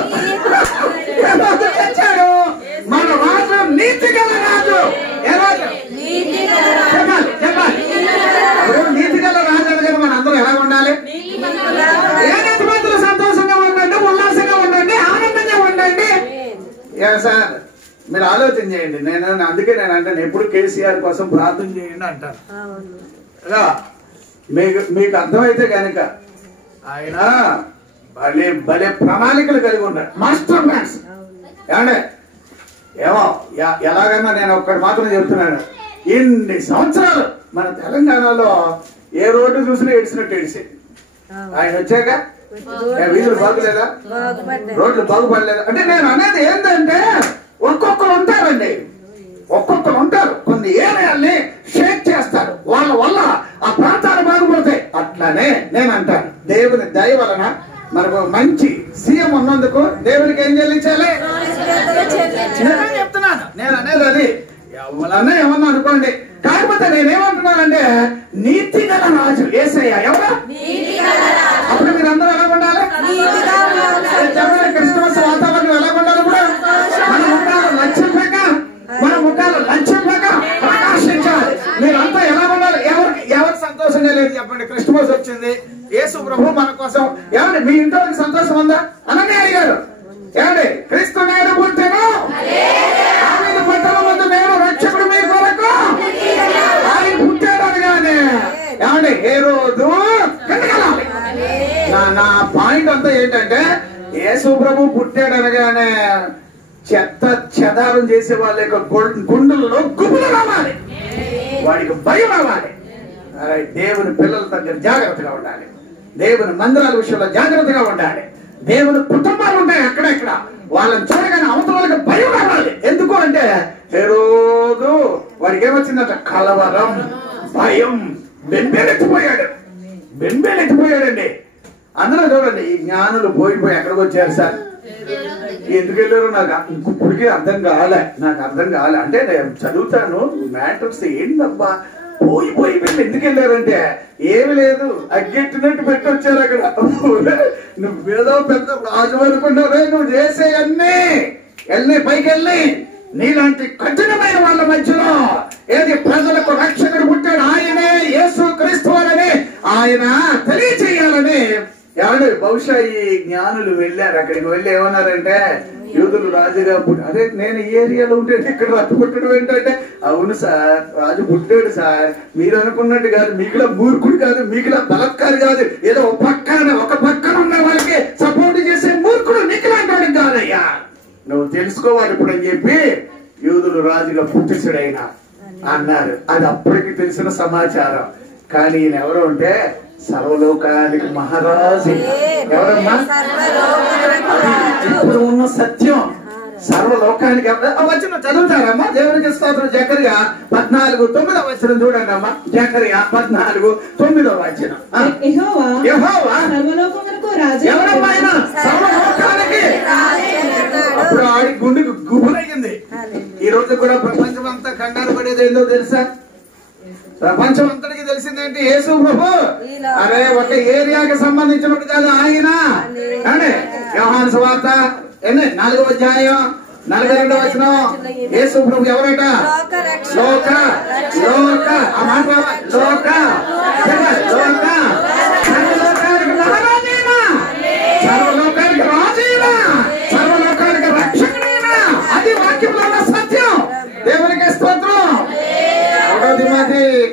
ఏ రోజు తెచ్చాడు. మన రాజు నీతి గల రాజు. ఏ రాజు? చెప్పాలి. నీతి గల రాజు అనగానే మన అందరూ ఎలా ఉండాలి? ఏ నీతిమంతులు సంతోషంగా ఉండండి, ఉల్లాసంగా ఉండండి, ఆనందంగా ఉండండి. సార్ మీరు ఆలోచన చేయండి. అందుకే నేను అంటాను ఎప్పుడు కేసీఆర్ కోసం ప్రార్థన చేయండి అంటాను. మీకు అర్థమైతే కనుక ఆయన భలే ప్రణాళికలు కలిగి ఉన్నాడు. Master mans. ఏమంటే ఎలాగన్నా నేను ఒక్కటి మాత్రం చెప్తున్నాను. ఇన్ని సంవత్సరాలు మన తెలంగాణలో ఏ రోడ్డు చూసినా ఏడిసినట్టు ఏడిసేది. ఆయన వచ్చాక వీధులు బాగులేదా, రోడ్లు బాగుపడలేదా అంటే నేను అనేది ఏంటంటే ఒక్కొక్కరు ఉంటారండి, ఒక్కొక్కరు ఉంటారు. కొన్ని ఏరియాల్ని షేక్ చేస్తారు, వాళ్ళ వల్ల ఆ ప్రాంతాలు బాగుపడతాయి. అట్లానే నేను అంటాను, దేవుని దయ వలన మనకు మంచి సీఎం ఉన్నందుకు దేవునికి ఏం చెల్లించాలి చెప్తున్నాను. నేను అనేది అది ఎవరన్నా ఏమన్నా అనుకోండి, కాకపోతే నేనేమంటున్నానంటే నీతి గల రాజు యేసయ్య. ఎవరు? అప్పుడు మీరు అందరూ ఎలా ఉండాలి? క్రిస్మస్ వాతావరణం ఎలా ఉండాలి? కూడా మన ముఖాలు లక్ష్యంగా ప్రకాశించాలి. మీరంతా ఎలా ఉండాలి? ఎవరికి సంతోషంగా లేదు చెప్పండి? క్రిస్మస్ వచ్చింది, యేసు ప్రభు మన కోసం. ఏమండి మీ ఇంట్లోకి సంతోషం ఉందా? అననే అడిగారు. ఏమండి క్రీస్తు నేడు పుట్టెను, ఆమెను పుట్టల ముందు నేను రక్షకుడు మీ కొరకు ఆయన పుట్టాడు అనగానే ఏమండి హేరోదు కనగలాలి. నా పాయింట్ అంతా ఏంటంటే యేసు ప్రభు పుట్టాడు అనగానే చెత్త చెదారం చేసే వాళ్ళ యొక్క గుండెల్లో గుబులు రావాలి, వాడికి భయం రావాలి. దేవుని పిల్లల దగ్గర జాగ్రత్తగా ఉండాలి, దేవుని మందిరాల విషయంలో జాగ్రత్తగా ఉండాలి. దేవుని కుటుంబాలు ఉంటాయి అక్కడెక్కడ, వాళ్ళని చూడగానే అవతల వాళ్ళకి భయం రావాలి. ఎందుకు అంటే హేరోదు వాడికి ఏమొచ్చిందట? కలవరం, భయం, బెంబేలెత్తిపోయాడండి. అందులో చూడండి ఈ జ్ఞానులు పోయిపోయి ఎక్కడికి వచ్చారు సార్? ఎందుకు వెళ్ళారు నాకు ఇప్పటికీ అర్థం కాలే. అంటే నేను చదువుతాను మ్యాటర్స్ ఏంటబ్బా, పోయి వీళ్ళు ఎందుకు వెళ్ళారంటే ఏమి లేదు, అగ్గెట్టినట్టు పెట్టి వచ్చారు అక్కడ. నువ్వేదో పెద్ద రాజు అనుకున్నారే, నువ్వు చేసే అన్నీ పైకి వెళ్ళి నీలాంటి కఠినమైన వాళ్ళ మధ్యలో ఏది ప్రజలకు రక్షకుడు పుట్టాడు, ఆయనే యేసు క్రీస్తు అని ఆయన తెలియచేయాలని ఎవరు బహుశా ఈ జ్ఞానులు వెళ్ళారు. అక్కడికి వెళ్ళి ఏమన్నారంటే యూదులు రాజుగా అరే నేను ఈ ఏరియాలో ఉంటే ఇక్కడ రాజు పుట్టడం ఏంటంటే, అవును సార్ రాజు పుట్టాడు సార్, మీరు అనుకున్నట్టు కాదు, మీకులా మూర్ఖుడు కాదు, మీకులా బలత్కారి కాదు, ఏదో ఒక పక్కన ఉన్న వాళ్ళకి సపోర్ట్ చేసే మూర్ఖుడు నీకులాంటి కాదయ్యా, నువ్వు తెలుసుకోవాలి ఇప్పుడు అని చెప్పి యూదులు రాజుగా పుట్టించుడైనా అన్నారు. అది అప్పటికి తెలిసిన సమాచారం. కానీ ఈయన ఎవరు అంటే సర్వలోకానికి మహారాజు. ఎవరమ్మా? ఇప్పుడు ఉన్న సత్యం సర్వలోకానికి. వచ్చిన చదువుతారమ్మా? దేవునికి స్తోత్రం. జకరియా 14:9 చూడండి అమ్మా. జకరియా 14:9. యెహోవా ఎవరమ్మా? ఆయన సర్వలోకానికి. అప్పుడు ఆడి గుండెకు గుబులయ్యింది. ఈ రోజు కూడా ప్రపంచం అంతా కంగారు పడేది ఏందో తెలుసా? ప్రపంచం అంతటికి తెలిసిందేంటి? యేసు ప్రభు అరే ఒక ఏరియాకి సంబంధించినట్టు కాదు ఆయన. అంటే యోహాను సువార్త 4వ అధ్యాయం 42వ వచనం, యేసు ప్రభు ఎవరట? లోక ఆ మాట లోక సర్వలోకానికి మహారాజైనా, సర్వలోకానికి రాజైనా, సర్వలోకానికి రక్షకుడైనా. అది వాక్యంలో ఉన్న సత్యం. దేవునికి స్తోత్రం.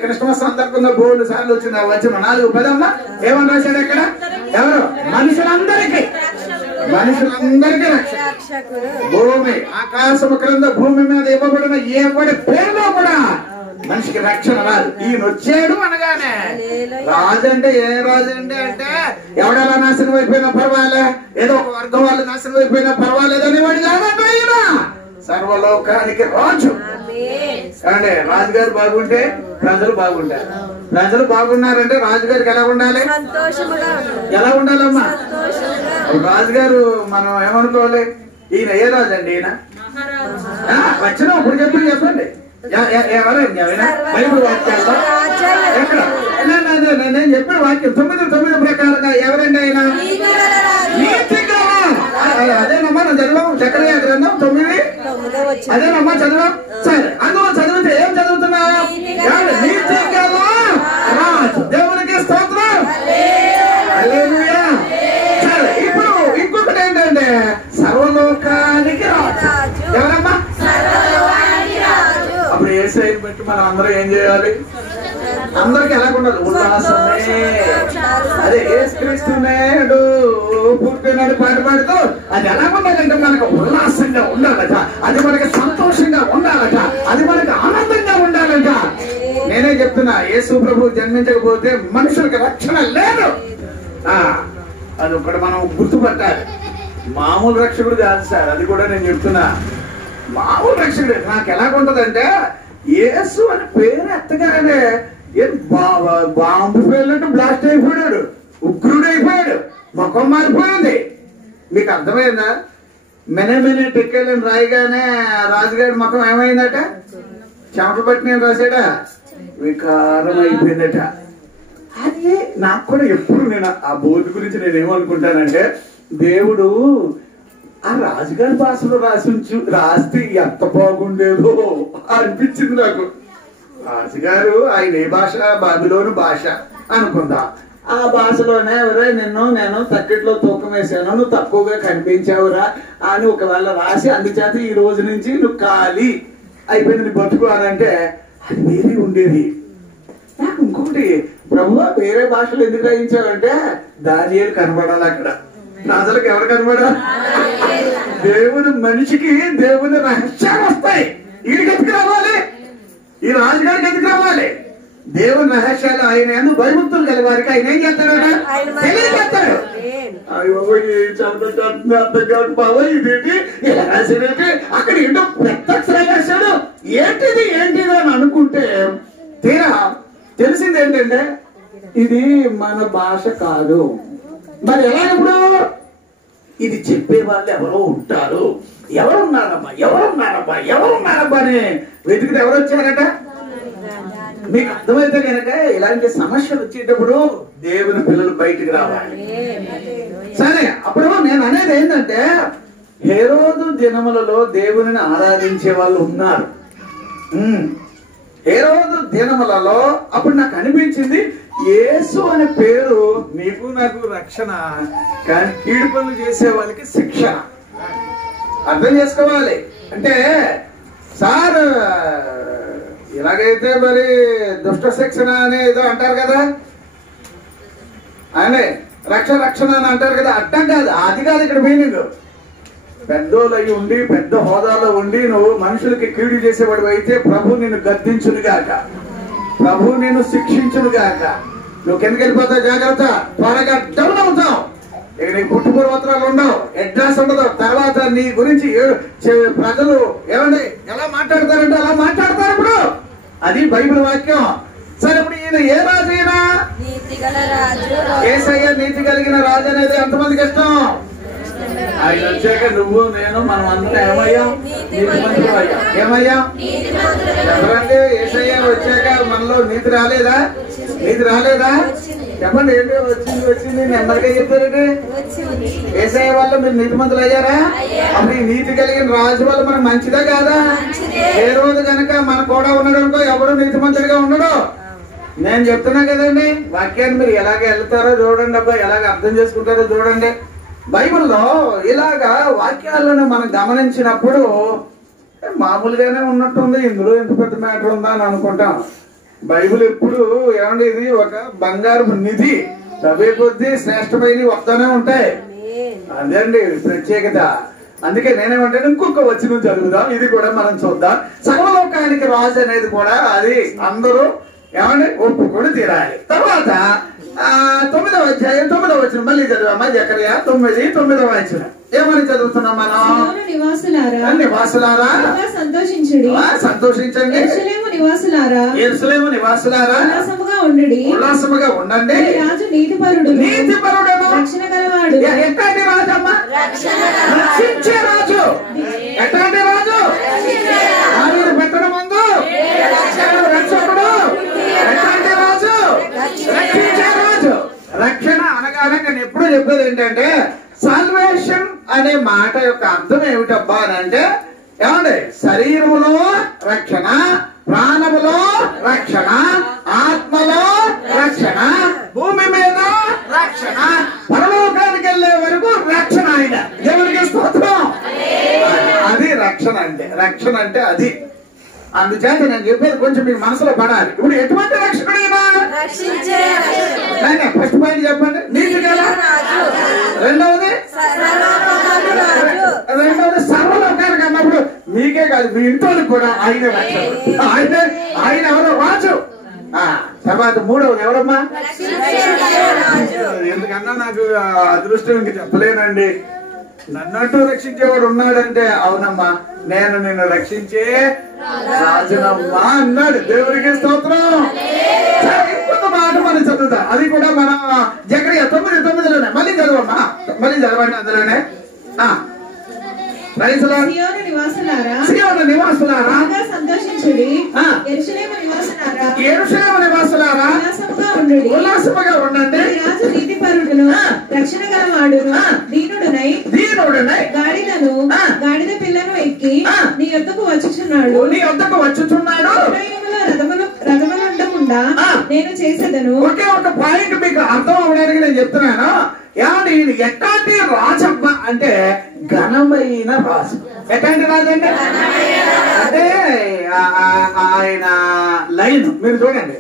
క్రిస్మస్ సందర్భంగా బోర్డు సార్లు వచ్చింది. వచ్చిన 4:10 ఏమని రాశాడు ఇక్కడ? ఎవరు? మనుషులందరికీ రక్షకుడు. భూమి ఆకాశము క్రింద భూమి మీద ఇవ్వబడిన ఎవడి పేరులో కూడా మనిషికి రక్షణ రాదు. ఈయన వచ్చాడు అనగానే రాజు అంటే ఏ రాజు అంటే ఎవడెలా నాశనం అయిపోయినా పర్వాలే, ఏదో ఒక వర్గం వాళ్ళు నాశనం అయిపోయినా పర్వాలేదని వాడు కాదంటే ఆయన సర్వలోకానికి రాజు. అంటే రాజుగారు బాగుంటే ప్రజలు బాగుంటారు. ప్రజలు బాగున్నారంటే రాజుగారికి ఎలా ఉండాలి? ఎలా ఉండాలమ్మా? రాజుగారు మనం ఏమనుకోవాలి? ఈయన ఏ రాజు అండి? ఈయన వచ్చిన ఇప్పుడు చెప్పండి బైబిల్ వాక్యాల్లో ఎక్కడ? నేను చెప్పిన వాక్యం 9:9 ప్రకారంగా ఎవరండి ఆయన? అదేనమ్మా నేను చదివాం. జకరియా గ్రంథం 9 అదేనమ్మా చదివాం. సరే అందులో చదివితే ఏం చదువుతున్నావు? నీతి గల రాజు. దేవునికి స్తోత్రం. హల్లెలూయా. సరే ఇప్పుడు ఇంకొకటి ఏంటంటే సర్వలోకానికి రాజు. ఎవరమ్మా? అప్పుడు యేసయ్యని బట్టి మనం అందరం ఏం చేయాలి? అందరికి ఎలా ఉండాలి? ఉల్లాసమే. అదే యేసుక్రీస్తు నేడు పుట్టినని పాట పాడుతూ అది ఎలా ఉండాలంటే మనకు ఉల్లాసంగా ఉండాలట, అది మనకి సంతోషంగా ఉండాలట, అది మనకు ఆనందంగా ఉండాలట. చెప్తున్నా, యేసు ప్రభు జన్మించకపోతే మనుషులకు రక్షణ లేదు. అది ఒకటి మనం గుర్తుపట్టాలి. మామూలు రక్షకుడు కాదు సార్, అది కూడా నేను చెప్తున్నా. మామూలు రక్షకుడు నాకు ఎలాగుంటదంటే, యేసు అని పేరు ఎత్తగానే బాంబు పేర్లంటే బ్లాస్ట్ అయిపోయాడు, ఉగ్రుడు అయిపోయాడు, ముఖం మారిపోయింది. మీకు అర్థమైందా? మెనే టిక్కెళ్ళని రాయిగానే రాజుగారి ముఖం ఏమైందట? చెమట పట్టిన రాశాడా, వికారం అయిపోయిందట. అది నాకు కూడా ఎప్పుడు నేను ఆ బోర్డు గురించి నేనేమనుకుంటానంటే, దేవుడు ఆ రాజుగారి భాషలో రాస్తే ఎంత బాగుండేదో అనిపించింది నాకు. రాజుగారు ఆయన ఏ భాష? బాబిలోను భాష అనుకుందాం. ఆ భాషలోనే ఎవరే నేను తక్కిట్లో తూకం వేసాను, నువ్వు తక్కువగా కనిపించావురా అని ఒకవేళ రాసి, అందుచేత ఈ రోజు నుంచి నువ్వు ఖాళీ అయిపోయింది నీ బతుకు అని అంటే, అది వేరే ఉండేది. నాకు ఇంకొకటి, ప్రభువా వేరే భాషలు ఎందుకు రాయించావంటే, దానియేలు కనబడాలి అక్కడ. ప్రజలకు ఎవరు కనబడాలి? దేవుని మనిషికి దేవుని రహస్యాలు వస్తాయి. వీడికి ఎందుకు రావాలి? ఈ రాజుగారికి ఎందుకు రావాలి? దేవుని రహస్యాలు ఆయన ఎందుకు భయభక్తులు గల వారికి ఆయన ఏం చేస్తాడు? తెలియజేస్తాడు. ఇదేంటి ఇలా రాశాడేంటి, అక్కడ ఏంటో ప్రత్యక్ష రాశాడు, ఏంటిది అని అనుకుంటే తీరా తెలిసింది ఏంటంటే, ఇది మన భాష కాదు. మరి ఎలా? ఇప్పుడు ఇది చెప్పే వాళ్ళు ఎవరో ఉంటారు. ఎవరున్నారబ్బా అని వెతికితే ఎవరు వచ్చారట? మీకు అర్థమైతే కనుక ఇలాంటి సమస్యలు వచ్చేటప్పుడు దేవుని పిల్లలు బయటికి రావాలి. సరే, అప్పుడు నేను అనేది ఏంటంటే, హేరోదు దినములలో దేవుని ఆరాధించే వాళ్ళు ఉన్నారు. హేరోదు దినములలో అప్పుడు నాకు అనిపించింది, యేసు అనే పేరు నీకు నాకు రక్షణ, కానీ కీడు పనులు చేసే వాళ్ళకి శిక్షణ. అర్థం చేసుకోవాలి. అంటే సార్ ఇలాగైతే మరి దుష్ట శిక్షణ అని ఏదో అంటారు కదా, అనే రక్షణ అని అంటారు కదా, అర్థం కాదు. అది కాదు ఇక్కడ మీనింగ్. పెద్దోళ్ళు అయి ఉండి పెద్ద హోదాలో ఉండి నువ్వు మనుషులకి కీడు చేసేవాడు అయితే ప్రభు నిన్ను గద్దించునుగాక, ప్రభు నిన్ను శిక్షించునుగాక. నువ్వు కిందకి వెళ్ళిపోతావు, జాగ్రత్త. త్వరగా డౌన్ అవుతావు. ఇక నీకు పుట్టుపూర్వత్రాలు ఉండవు, అడ్రస్ ఉండదు. తర్వాత నీ గురించి ప్రజలు ఏమండి ఎలా మాట్లాడతారంటే అలా మాట్లాడతారు. ఇప్పుడు అది బైబిల్ వాక్యం. సరే, ఇప్పుడు ఈయన ఏ రాజు? అయినా యేసయ్య నీతి కలిగిన రాజు అనేది ఎంతమందికి ఇష్టం? ఆయన వచ్చాక నువ్వు నేను మనం అంతా ఏమయ్యాం? ఏమయ్యా? ఎవరండి? యేసయ్య వచ్చాక మనలో నీతి రాలేదా? చెప్పండి, ఏంటి వచ్చింది నెమ్మదిగా చెప్పారండి. యేసయ్య వల్ల మీరు నీతిమంతులు అయ్యారా? అప్పుడు ఈ నీతి కలిగిన రాజు వల్ల మనకు మంచిదా కాదా? ఏ రోజు కనుక మన కూడా ఉన్నాడనుకో ఎవరు నీతిమంతుడిగా ఉండడు. నేను చెప్తున్నా కదండి, వాక్యాన్ని మీరు ఎలాగ వెళ్తారో చూడండి అబ్బా, ఎలాగ అర్థం చేసుకుంటారో చూడండి. బైబిల్లో ఇలాగా వాక్యాలను మనం గమనించినప్పుడు మామూలుగానే ఉన్నట్టుంది, ఇందులో ఎంత పెద్ద మ్యాటర్ ఉందా అని అనుకుంటాం. బైబిల్ ఎప్పుడు ఏమండి, ఇది ఒక బంగారు నిధి, తవ్వే కొద్దీ శ్రేష్టమైనవి వస్తూనే ఉంటాయి. అదే అండి ప్రత్యేకత. అందుకే నేనేమంటే ఇంకొక వచనం చదువుదాం, ఇది కూడా మనం చూద్దాం. సర్వలోకానికి రాజు అనేది కూడా అది అందరూ ఏమండి ఒప్పుకొని తీరాలి. తర్వాత 9వ అధ్యాయం 9వ వచనం మళ్ళీ చదివామా? జకర్యా 9:9వ వచనం ఏమని చదువుతున్నాం మనం? నివాసులారా సంతోషించండి, యెరూషలేము నివాసులారా ఉల్లాసముగా ఉండండి. రాజు నీతిపరుడు, రక్షణ గలవాడు. ఎట్లాంటి రాజు అమ్మా? రక్షించే రాజు. ఎట్లాంటి రాజు? ఆవిడ పెట్టడం ముందు రక్షకుడు. ఎట్లాంటి రాజు? రక్షించే రాజు. రక్షణ అనగానే నేను ఎప్పుడు చెప్పేది ఏంటంటే, సాల్వేషన్ అనే మాట యొక్క అర్థం ఏమిటబ్బా అని అంటే, ఏమండి శరీరములో రక్షణ, ప్రాణములో రక్షణ, ఆత్మలో రక్షణ, భూమి మీద రక్షణ, పరలోకానికి వెళ్ళే వరకు రక్షణ. ఆయన ఎవరికి స్తోత్రం. అది రక్షణ అంటే. రక్షణ అంటే అది. అందుచేత నేను చెప్పేది కొంచెం మీ మనసులో పడాలి. ఇప్పుడు ఎటువంటి రక్షకుడైనా ఫస్ట్ పాయింట్ చెప్పండి, నీతి గల. రెండవది సర్వలోకానికి అన్నప్పుడు మీకే కాదు మీ ఇంట్లో కూడా ఆయన రక్షకుడు. ఆయన ఎవరో రాజు. తర్వాత మూడవది ఎవరమ్మా? ఎందుకన్నా నాకు అదృష్టం ఇంక చెప్పలేనండి. నన్నట్టు రక్షించేవాడు ఉన్నాడంటే అవునమ్మా నేను నిన్ను రక్షించే రాజునమ్మా అన్నాడు. దేవుడికి స్తోత్రం. ఇంకొక మాట మనం చదువుతాం, అది కూడా మనం జకరియా 9:9లోనే. మళ్ళీ చదవమ్మా, మళ్ళీ చదవండి అందులోనే. సియోను నివాసులారా సంతోషించుడి, యెరూషలేము నివాసులారా ఉల్లాసముగా ఉండండి. రాజు నీతిపరుడును రక్షణ గలవాడును దీనుడునై గాడిద పిల్లను ఎక్కి నీ యొద్దకు వచ్చుచున్నాడు. రథములు ఉండకుండా నేను చేసేదను. ఒకే ఒక పాయింట్ మీకు అర్థం అవడానికి నేను చెప్తున్నాను. ఏమంటే ఇది ఎట్లాంటి రాజమ్మ అంటే ఘనమైన రాజు. ఎట్లాంటి రాజు అంటే ఆయన లైన్ మీరు చూడండి.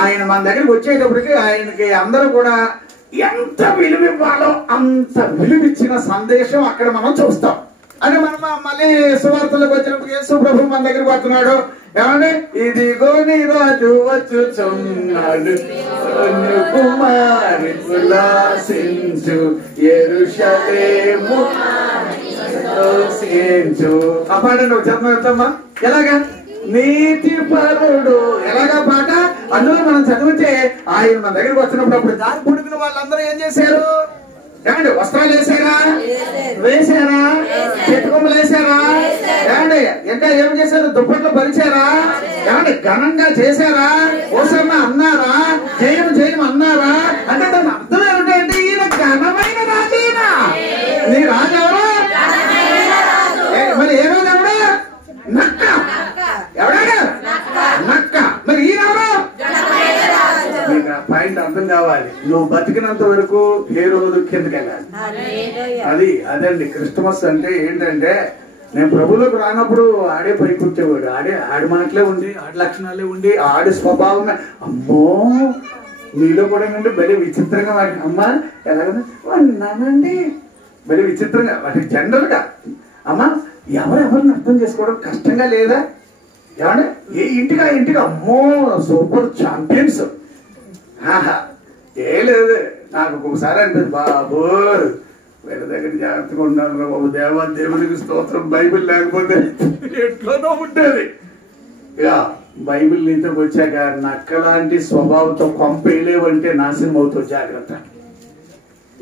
ఆయన మన దగ్గరికి వచ్చేటప్పటికి ఆయనకి అందరూ కూడా ఎంత విలువివ్వాలో అంత విలువిచ్చిన సందేశం అక్కడ మనం చూస్తాం. అని మనం మళ్ళీ సువార్తలకు వచ్చినప్పుడు యేసు ప్రభు మన దగ్గరికి వస్తున్నాడు. ఏమండి ఇదిగో నీ రాజు వచ్చుచున్నాడు, కుమారి ఉల్లాసించు, యెరూషలేము సంతోషించు. ఆ పాడండి ఒక చదవమ్మా. ఎలాగా? నీతి పరుడు. ఎలాగా పాట? అందులో మనం చదివితే ఆయన మన దగ్గరికి వచ్చినప్పుడు అప్పుడు దారి పుడుకున్న వాళ్ళందరూ ఏం చేశారు? ఏమండి వస్త్రాలు వేసారా? చెట్టుకొమ్మలు వేసారా? ఏమండి ఇంకా ఏం చేశారు? దుప్పట్లు పరిచారా? ఏమండి ఘనంగా చేశారా? ఓసమ్మ అన్నారా? జయం జయం అన్నారా? అంటే దాని అర్థం ఏమిటంటే ఈయన ఘనమైన రాజేనా? నీ రాజు ఎవరు? మరి ఏ రోజు ఎవడు? నక్క. ఎవడా? నక్క. మరి ఈయనెవరు? మీకు ఆ పాయింట్ అర్థం కావాలి. నువ్వు బతికినంత వరకు ఏ రోజు కిందకి వెళ్ళాలి. అదండి క్రిస్టమస్ అంటే. ఏంటంటే నేను ప్రభువులకు రానప్పుడు ఆడే పై కూర్చోవాడు, ఆడి మాటలే ఉండి, ఆడి లక్షణాలే ఉండి, ఆడి స్వభావమే. అమ్మో నీలో కూడా నుండి భలే విచిత్రంగా వాటి అమ్మా ఎలాగన్నానండి భలే విచిత్రంగా వాటికి జనరల్ గా అమ్మా ఎవరెవరిని అర్థం చేసుకోవడం కష్టంగా లేదా? ఏమంటే ఏ ఇంటికి అమ్మో సూపర్ ఛాంపియన్స్. ఏ లేదు నాకు ఒక్కొక్కసారి అనిపిస్తుంది, బాబు వీళ్ళ దగ్గర జాగ్రత్తగా ఉన్నాను బాబు, దేవునికి స్తోత్రం. బైబిల్ లేకపోతే ఎట్లనో ఉండేది. ఇక బైబిల్ నీతోకి వచ్చాక నక్కలాంటి స్వభావంతో కొంపేలేవంటే నాశనం అవుతుంది. జాగ్రత్త.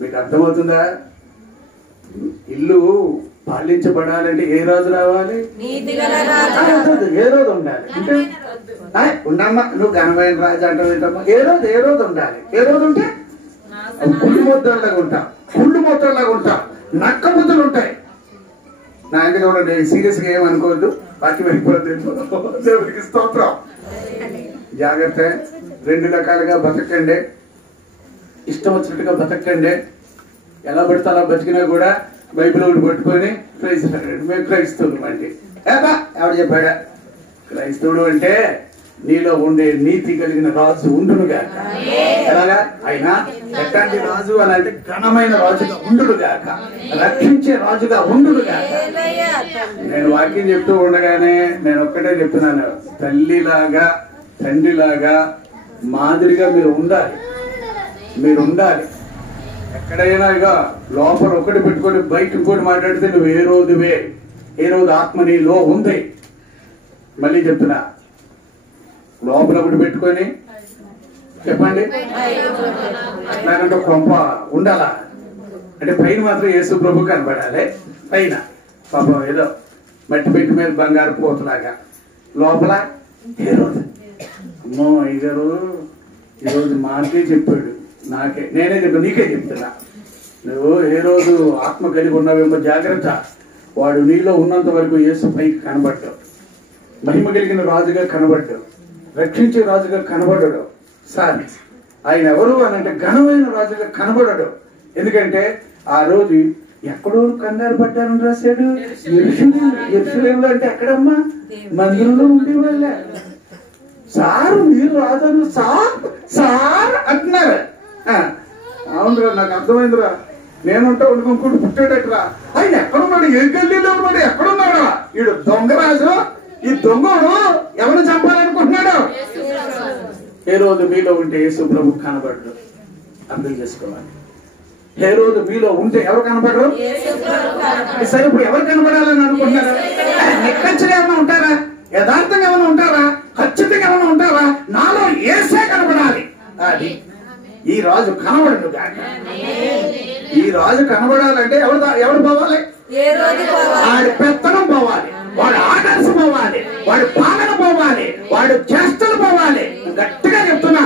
మీకు అర్థమవుతుందా? ఇల్లు పాలించబడాలంటే ఏ రోజు రావాలి? ఏ రోజు ఉండాలి అంటే ఉండమ్మా నువ్వు ఘనమైన రాజు అంటావు. ఏ రోజు ఉండాలి? ఏ రోజు ఉంటే కుళ్ళు మొత్తంలాగా ఉంటాం, నక్క ముద్దలు ఉంటాయి. నా ఇంటికి కూడా సీరియస్ గా ఏమనుకోవద్దు, వాక్యం అయిపోతుంది. దేవుడికి స్తోత్రం. జాగ్రత్త. 2 రకాలుగా బతకండి, ఇష్టం వచ్చినట్టుగా బతకండి. ఎలా పడితే అలా బతికినా కూడా బైబిల్ ఒకటి పట్టుకొని మేము క్రైస్తవులు అండి. ఎవడు చెప్పాడా? క్రైస్తవుడు అంటే నీలో ఉండే నీతి కలిగిన రాజు ఉండునుగాక. ఎలాగా? ఆయన ఎట్లాంటి రాజు అని అంటే ఘనమైన రాజుగా ఉండునుగాక, రక్షించే రాజుగా ఉండునుగాక. నేను వాక్యం చెప్తూ ఉండగానే నేను ఒక్కటే చెప్తున్నాను, తల్లిలాగా తండ్రిలాగా మాదిరిగా మీరు ఉండాలి. ఎక్కడైనా ఇక లోపల ఒకటి పెట్టుకొని బయట ఇంకోటి మాట్లాడితే నువ్వు ఏ రోజు ఆత్మ నీలో ఉంది. మళ్ళీ చెప్తున్నా, లోపల ఒకటి పెట్టుకొని చెప్పండి నాకంటే కొంప ఉండాలా అంటే పైన మాత్రం యేసు ప్రభు కనబడాలి. పైన పాపం ఏదో మట్టి పెట్టి మీద బంగారు పోతలాగా, లోపల ఏ రోజు అమ్మో అయ్యగారు ఈరోజు మాకే చెప్పాడు, నేనే చెప్పాను, నీకే చెప్తున్నా. నువ్వు ఏ రోజు ఆత్మ కలిగి ఉన్నావేమో జాగ్రత్త. వాడు నీలో ఉన్నంత వరకు యేసు పైకి కనబడ్డావు, మహిమ కలిగిన రాజుగా కనబడ్డావు, రక్షించే రాజుగా కనబడ్డాడు. సారీ ఆయన ఎవరు అని అంటే ఘనమైన రాజుగా కనబడ్డాడు. ఎందుకంటే ఆ రోజు ఎక్కడో కంగారు పడ్డారని రాశాడు. యెరూషలేములో అంటే ఎక్కడమ్మా? మందిరంలో ఉండేవాళ్ళ. సార్ మీరు రాజు సార్ అంటున్నారు. అవునురా నాకు అర్థమైందిరా, నేనుంటా ఉండుకుంటూ పుట్టాడట్రా. ఆయన ఎక్కడున్నాడు? ఏ గల్లీలో ఉన్నాడు? ఎక్కడున్నాడా? వీడు దొంగరాజు. ఈ దొంగడు ఎవరు చంపాలనుకుంటున్నాడు? హేరోదు మీలో ఉంటే యేసు ప్రభు కనబడరు. అర్థం చేసుకోవాలి. హేరోదు మీలో ఉంటే ఎవరు కనబడరు? సరే, ఇప్పుడు ఎవరు కనబడాలని అనుకుంటారా? నిక్కచ్చిగా ఏమైనా ఉంటారా? యథార్థంగా ఏమైనా ఉంటారా? ఖచ్చితంగా ఏమైనా ఉంటారా? నాలో యేసే కనబడాలి. అది ఈ రాజు కనబడడు కాక. ఈ రాజు కనబడాలంటే ఎవరు పోవాలి? వాడి పెత్తనం పోవాలి, వాడి ఆదర్శ పోవాలి, వాడి పాలన పోవాలి, వాడి చేష్టలు పోవాలి. గట్టిగా చెప్తున్నా,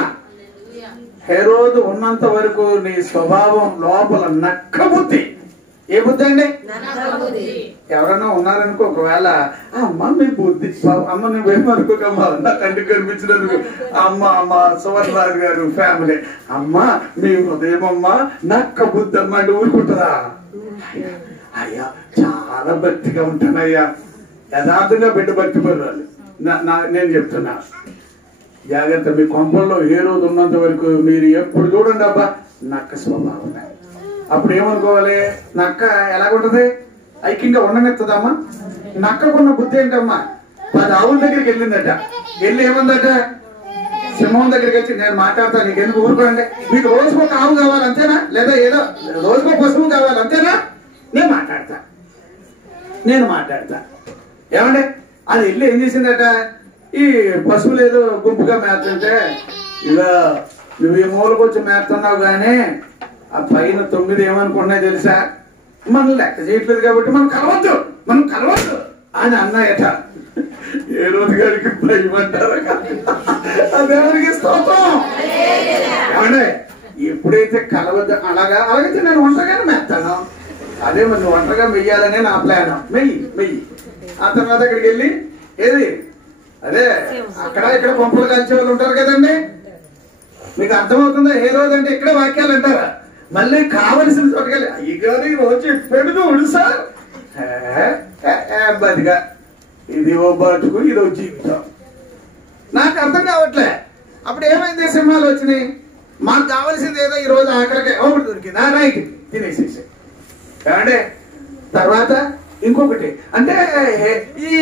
హేరోదు ఉన్నంత వరకు నీ స్వభావం లోపల నక్క బుద్ధి. ఏ బుద్ధి అండి? ఎవరన్నా ఉన్నారనుకో, ఒకవేళ అమ్మ మీ బుద్ధి, అమ్మ నువ్వేమనుకోకమ్మా, నా కంటికి కనిపించినందుకు అమ్మ సువర్ణరాజు గారు ఫ్యామిలీ, అమ్మ మీ హృదయం అమ్మ నక్క బుద్ధి అమ్మ అంటే ఊరుకుంటుందా? అయ్యా చాలా భక్తిగా ఉంటానయ్యా, యథార్థంగా బిడ్డ భక్తి పర్వాలి. నేను చెప్తున్నా, జాగ్రత్త. మీ కొంపల్లో ఏ రోజు ఉన్నంత వరకు మీరు ఎప్పుడు చూడండి అబ్బా నక్క స్వభావం. అప్పుడు ఏమనుకోవాలి? నక్క ఎలాగుంటది? ఐక్యంగా ఉండనెత్తదమ్మా. నక్కకున్న బుద్ధి ఏంటమ్మా? 10 ఆవుల దగ్గరికి వెళ్ళిందట. వెళ్ళి ఏమందట? సింహం దగ్గరికి వచ్చి, నేను మాట్లాడతా, నీకు ఎందుకు ఊరుకోండి, మీకు రోజుకు ఒక ఆవు కావాలి అంతేనా, లేదా ఏదో రోజుకో పశువు కావాలి అంతేనా, నేను మాట్లాడతా. ఏమండి? అది వెళ్ళి ఏం చేసిందట? ఈ పశువులు ఏదో గుంపుగా మేస్తుంటే, ఇలా నువ్వు ఈ మూలకు వచ్చి మేస్తున్నావు గానీ ఆ పైన 9 ఏమనుకున్నాయి తెలుసా? మనం లెక్క చేయట్లేదు కాబట్టి మనం కలవద్దు అని అన్నాయట. ఏ రోజు గారికి భయమంటారా? దేవునికి స్తోత్రం. ఏమండి? ఎప్పుడైతే కలవద్దు అలాగైతే నేను ఒంటరిగానే మేస్తాను. అదే నువ్వు ఒంటరిగా మెయ్యాలనే నా ప్లాన్. మెయ్యి. ఆ తర్వాత అక్కడికి వెళ్ళి ఏది అదే అక్కడ ఇక్కడ పంపులు కాల్చే వాళ్ళు ఉంటారు కదండి. మీకు అర్థమవుతుందా? ఏ రోజు అంటే ఇక్కడే వాక్యాలు అంటారా? మళ్ళీ కావలసిన చోటకెళ్ళి అయ్యగారు రోజు చెప్పాడు సార్, బతిగా ఇది ఓ బతుకు, ఇదో జీవితం. నాకు అర్థం కావట్లే. అప్పుడు ఏమైంది? సింహాలు వచ్చినాయి. మాకు కావాల్సింది ఏదో ఈ రోజు ఆఖరికే ఒకటి దొరికింది, రైట్ తినేసేసి. అంటే తర్వాత ఇంకొకటి అంటే ఈ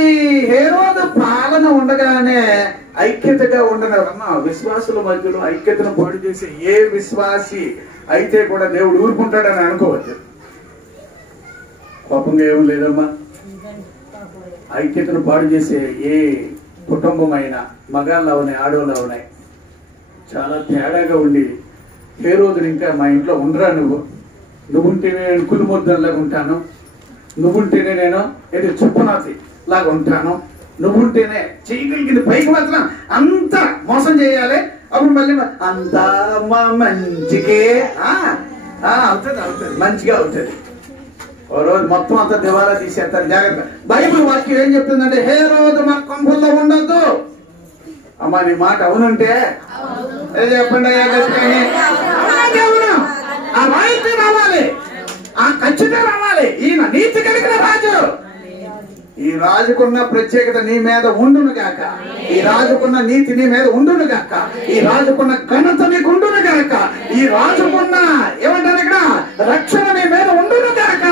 హేరోదు పాలన ఉండగానే ఐక్యతగా ఉండనన్నా విశ్వాసుల మధ్యలో ఐక్యతను పాడు చేసే ఏ విశ్వాసి అయితే కూడా దేవుడు ఊరుకుంటాడని అనుకోవచ్చు. కోపంగా ఏం లేదమ్మా. ఐక్యతను పాడు చేసే ఏ కుటుంబమైనా మగాళ్ళు అవునాయి, ఆడవాళ్ళు అవునాయి, చాలా తేడాగా ఉండి హేరోదుని ఇంకా మా ఇంట్లో ఉండరా, నువ్వుంటేనే కులుమొద్దలాగా ఉంటాను, నువ్వుంటేనే నేను ఏది చుప్పనాతి లాగా ఉంటాను, నువ్వుంటేనే చేయగలిగింది పైకి మాత్రం అంత మోసం చేయాలి. అప్పుడు మళ్ళీ అంతా మంచికే అవుతుంది, మంచిగా అవుతుంది. ఓ రోజు మొత్తం అంతా దివాలా తీసేస్తారు. జాగ్రత్త. బైబిల్ వాక్యం ఏం చెప్తుందంటే హేరోదు మన కొంపల్లో ఉండొద్దు. అమ్మా నీ మాట అవునంటే చెప్పండి. ఆ రాయితీ రావాలి, ఆ ఖచ్చితంగా రావాలి. ఈయన నీతి కలిగిన రాజు. ఈ రాజుకున్న ప్రత్యేకత నీ మీద ఉండును గాక, ఈ రాజుకున్న నీతి నీ మీద ఉండును గాక, ఈ రాజుకున్న ఘనత నీకు ఉండును గాక, ఈ రాజుకున్న ఏమంటారు ఇక్కడ రక్షణ నీ మీద ఉండును గాక.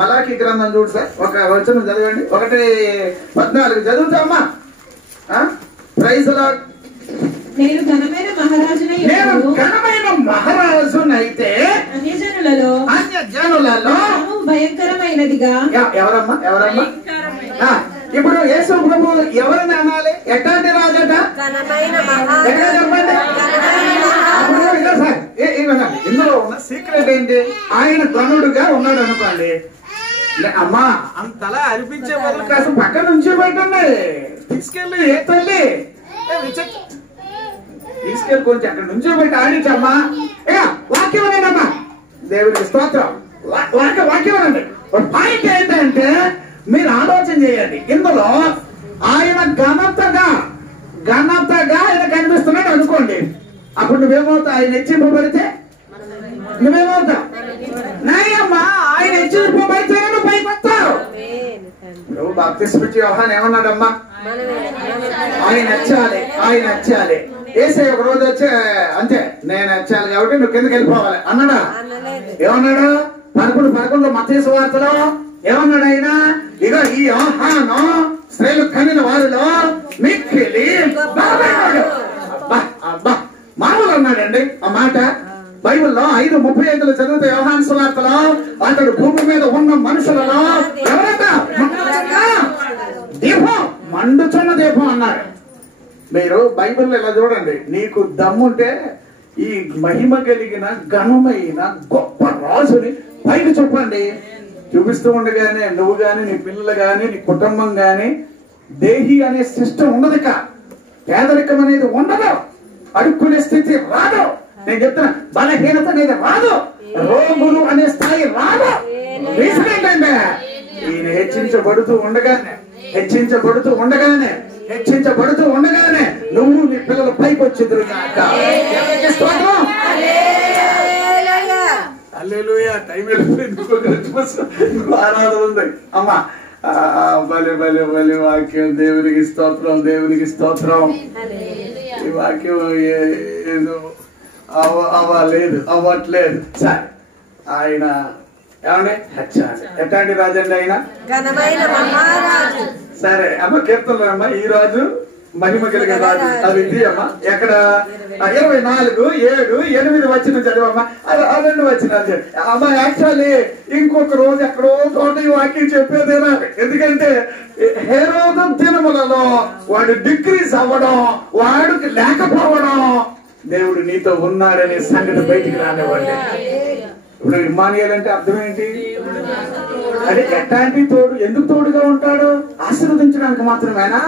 మలాకి గ్రంథం చూడు సార్, ఒక వచనం చదవండి. 1:14 చదువుతామ్మా. Praise lord. నేను ఘనమైన మహారాజునైతే అన్యజనులలో భయంకరమైనదిగా. ఎవరమ్మా? ఇప్పుడు యేసు ప్రభు ఎవరిని అనాలి? ఎట్లాంటి రాజట? చెప్పండి. ఇందులో ఉన్న సీక్రెట్ ఏంటి? ఆయన గనుడుగా ఉన్నాడు అనుకోండి. అమ్మా అంతలా అనిపించే బదులు కాస్త పక్కన నుంచి పెట్టండి, తీసుకెళ్ళి ఏ తల్లి తీసుకెళ్ళి కొంచెం అక్కడ నుంచి పెట్టి ఆడించమ్మా. వాక్యం అనేదమ్మా, దేవుడికి స్తోత్రం. వాక్యం అనండి. పాయింట్ ఏంటంటే మీరు ఆలోచన చేయండి. ఇందులో ఆయన ఘనతగా ఆయన కనిపిస్తున్నాడు అనుకోండి. అప్పుడు నువ్వేమవుతావు? ఆయన హెచ్చింపబడితే నువ్వేమవుతావు? నాయమ్మా ఆయన హెచ్చింపబడితే నువ్వు పైకి వస్తావు. నువ్వు బాప్తిస్మం ఇచ్చే యోహాను ఏమన్నాడమ్మా? ఆయన నచ్చాలి. ఏసై ఒక రోజు వచ్చే అంతే, నేను నచ్చాలి కాబట్టి నువ్వు కిందకి వెళ్ళిపోవాలి అన్నాడా? ఏమన్నాడు? 11 మత్తయి సువార్తలో ఏమన్నాడు ఆయన? ఇక ఈ యోహాను స్త్రీలు కనిన వారిలో మిక్కిలి బాగున్నాడు. అబ్బా మామూలు అన్నాడండి ఆ మాట. బైబిల్లో 5:35 చదివితే యోహాను సువార్తలో అతడు భూమి మీద ఉన్న మనుషులలో ఎవరట దీపం, మండుచున్న దీపం అన్నారు. మీరు బైబిల్లో ఇలా చూడండి, నీకు దమ్ముంటే ఈ మహిమ కలిగిన ఘనమైన గొప్ప రాజుని పైకి చెప్పండి. చూపిస్తూ ఉండగానే నువ్వు గాని, నీ పిల్లలు గాని, నీ కుటుంబం గాని దేహి అనే సిస్టమ్ ఉండదు. పేదరికం అనేది ఉండదు, అడుక్కునే స్థితి రాదు. నేను చెప్తున్నా, బలహీనత అనేది రాదు, రోగులు అనే స్థాయి రాదు. రీజన్ ఏంటంటే ఈయన హెచ్చించబడుతూ ఉండగానే నువ్వు నీ పిల్లలు పైకి వచ్చేద్దరు కాక. హల్లెలూయా. టైం ఆరాధన ఉంది అమ్మా. బలి బలి బలి వాక్యం. దేవునికి స్తోత్రం, దేవునికి స్తోత్రం. ఈ వాక్యం ఏదో అవ్వట్లేదు. సరే, ఆయన ఏమండి ఎట్లాంటి రాజు అండి ఆయన? సరే అమ్మ, కీర్తనలు అమ్మ, ఈ రాజు మహిమ కలిగిన రాజు. అది ఇది అమ్మ. ఎక్కడ 24:7-8 వచ్చిన చదివమ్మా. అది 2 వచ్చిన అమ్మ. యాక్చువల్లీ ఇంకొక రోజు ఎక్కడో చోట ఈ వాక్యం చెప్పేదేనా, ఎందుకంటే హేరోదు దినములలో వాడు డిక్రీస్ అవ్వడం, వాడికి లేకపోవడం, దేవుడు నీతో ఉన్నాడనే సంగతి బయటికి రానివ్వండి. ఇప్పుడు ఇమ్మానుయేల్ అంటే అర్థం ఏంటి? అంటే ఎట్లాంటి తోడు, ఎందుకు తోడుగా ఉంటాడు? ఆశీర్వదించడానికి మాత్రమేనా?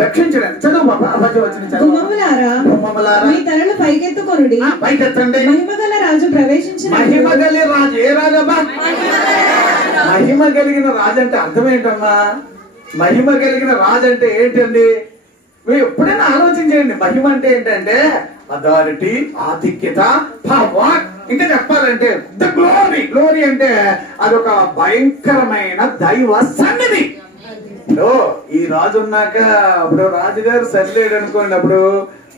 రక్షించడానికి. చదువు బాబా, వచ్చిన పైకెత్తండి. మహిమగల రాజు ప్రవేశించిన. మహిమగల రాజు ఏ రాజమ్మా? మహిమ కలిగిన రాజు అంటే అర్థం ఏంటమ్మా? మహిమ కలిగిన రాజు అంటే ఏంటండి? మీరు ఎప్పుడైనా ఆలోచించండి. మహిమ అంటే ఏంటంటే అథారిటీ, ఆధిక్యత, పవర్. ఇంకా చెప్పాలంటే ద గ్లోరీ. గ్లోరీ అంటే అదొక భయంకరమైన దైవ సన్నిధి. ఈ రాజు ఉన్నాక అప్పుడు రాజుగారు సరిలేడు అనుకోండి, అప్పుడు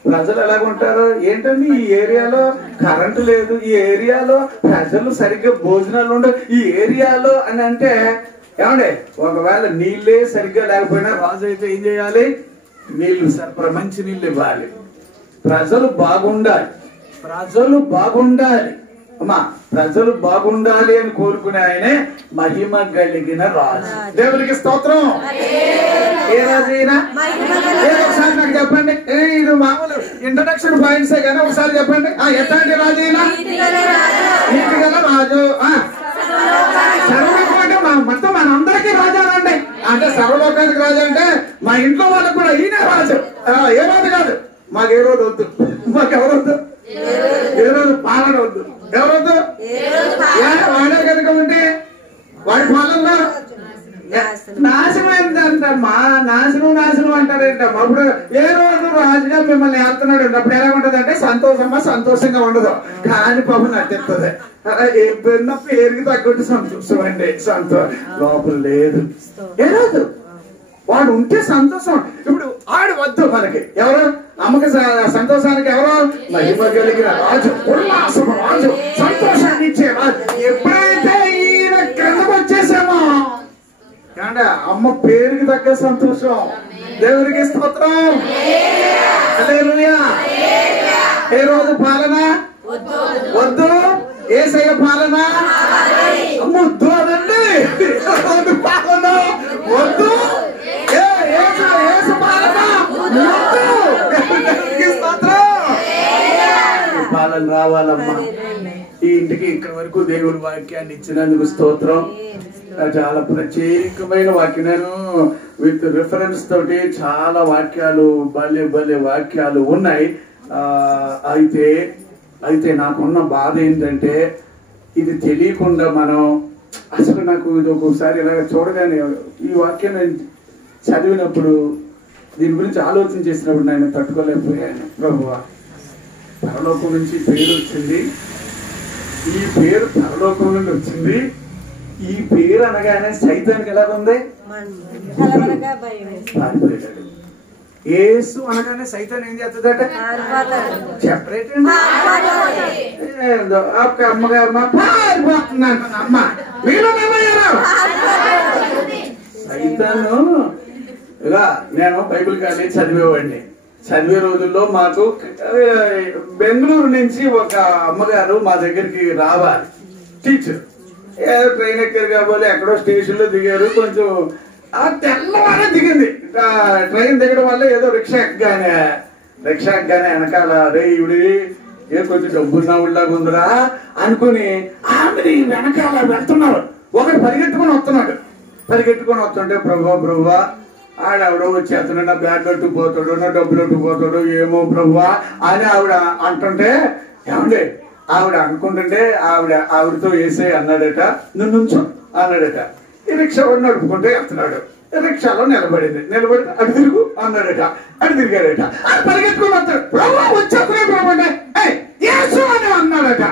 ప్రజలు ఎలాగుంటారు? ఏంటండి ఈ ఏరియాలో కరెంటు లేదు, ఈ ఏరియాలో ప్రజలు సరిగ్గా భోజనాలు ఉండవు, ఈ ఏరియాలో అని అంటే ఏమండి, ఒకవేళ నీళ్ళే సరిగ్గా లేకపోయినా రాజు అయితే ఏం చేయాలి? నీళ్లు సరఫరా, మంచి నీళ్ళు ఇవ్వాలి. ప్రజలు బాగుండాలి అమ్మా. ప్రజలు బాగుండాలి అని కోరుకునే ఆయనే మహిమ కలిగిన రాజు. దేవునికి స్తోత్రం. ఏ రాజు అయినా? ఒకసారి నాకు చెప్పండి. ఇది మామూలు ఇంట్రడక్షన్ పాయింట్సే కానీ ఒకసారి చెప్పండి. ఎట్లాంటి రాజు అయినా? నీతి గల రాజు. సర్వలోకానికి మొత్తం మనందరికీ రాజానండి. అంటే సర్వలోకానికి రాజు అంటే మా ఇంట్లో వాళ్ళకు కూడా ఈయన రాజు. ఏ రోజు కాదు, మాకు ఏ రోజు వద్దు, మాకెవరు వద్దు, ఏ రోజు పాలన వద్దు, ఎవరొద్దు. వాడే కనుక ఉంటే వాడి పాలనలో నాశనం ఏంటంటమ్మా? నాశనం అంటారేంటమ్మా? అప్పుడు ఏ రోజు రాజుగా మిమ్మల్ని ఏళ్తున్నాడు అప్పుడు ఎలా ఉంటది అంటే సంతోషంగా ఉండదు, కానీ పాపం నటిస్తుంది. ఏదైనా పేరుకి తగ్గట్టు సంతోషం అండి, సంతోషం లోపల లేదు. ఏ రోజు వాడు ఉంటే సంతోషం. ఇప్పుడు ఆడు వద్దు మనకి. ఎవరు అమ్మకి సంతోషానికి? ఎవరు? మహిమ కలిగిన రాజు, ఉల్లాసము రాజు, సంతోషాన్ని ఇచ్చే రాజు. ఎప్పుడైతే ఈయన క్రిందకు వచ్చేసామో అంటే అమ్మ పేరుకి తగ్గ సంతోషం. దేవునికి స్తోత్రం. హల్లెలూయా. ఏ రోజు పాలన వద్దు, యేసయ్య పాలన ముద్దు అదండి. పాలన వద్దు, పాలన రావాలమ్మా. ఈ ఇంటికి ఇక్కడ వరకు దేవుడి వాక్యాన్ని ఇచ్చినందుకు స్తోత్రం. చాలా ప్రత్యేకమైన వాక్యం. నేను విత్ రిఫరెన్స్ తోటి చాలా వాక్యాలు, భలే వాక్యాలు ఉన్నాయి. అయితే నాకున్న బాధ ఏంటంటే ఇది తెలియకుండా మనం అసలు నాకు ఇది ఒక్కొక్కసారి ఇలా చూడగానే ఈ వాక్యం నేను చదివినప్పుడు దీని గురించి ఆలోచన చేసినప్పుడు నేను తట్టుకోలేకపోయాను. ప్రభువా, పరలోకం నుంచి పేరు వచ్చింది, ఈ పేరు పరలోకం నుండి వచ్చింది. ఈ పేరు అనగానే సైతానికి ఎలా ఉంది? పారిపోయాడు. యేసు అనగానే సైతాన్ ఏం చేస్తుందట? చెప్పరేటండి. అమ్మగారు పారిపోతున్నాను అమ్మ, మీరు సైతాను ఇలా నేను బైబిల్ కాలేజ్ చదివేవాడిని. చదివే రోజుల్లో మాకు బెంగళూరు నుంచి ఒక అమ్మగారు మా దగ్గరికి రావాలి టీచర్. ట్రైన్ ఎక్కారు కాబట్టి ఎక్కడో స్టేషన్ లో దిగారు. కొంచెం తెల్లవారే దిగింది. ట్రైన్ దిగడం వల్ల ఏదో రిక్షా ఎక్కగానే వెనకాల రే ఇవిడి కొంచెం డబ్బున్న ఊళ్ళగా ఉందిరా అనుకుని ఆమెని వెనకాల వెళ్తున్నారు. ఒకటి పరిగెట్టుకుని వస్తుంటే ప్రభువా ఆవిడ వచ్చేస్తున్నాడు, నా బ్యాగ్ కట్టుకుపోతాడు, నా డబ్బులు కట్టుకుపోతాడు, ఏమో ప్రభువా అని ఆవిడ అంటుంటే, ఏమండి ఆవిడ అనుకుంటుంటే ఆవిడతో వేసే అన్నాడట, నువ్వు నుంచో అన్నాడట. ఈ రిక్షా నడుపుకుంటే వెళ్తున్నాడు. రిక్షాలో నిలబడితే అటు తిరుగు అన్నాడట. అటు తిరిగాడట. అది పరిగెత్తుకుని వస్తాడు. ప్రభు వచ్చేస్తున్నాడు ప్రభు అంటే యేసు అని అన్నాడట.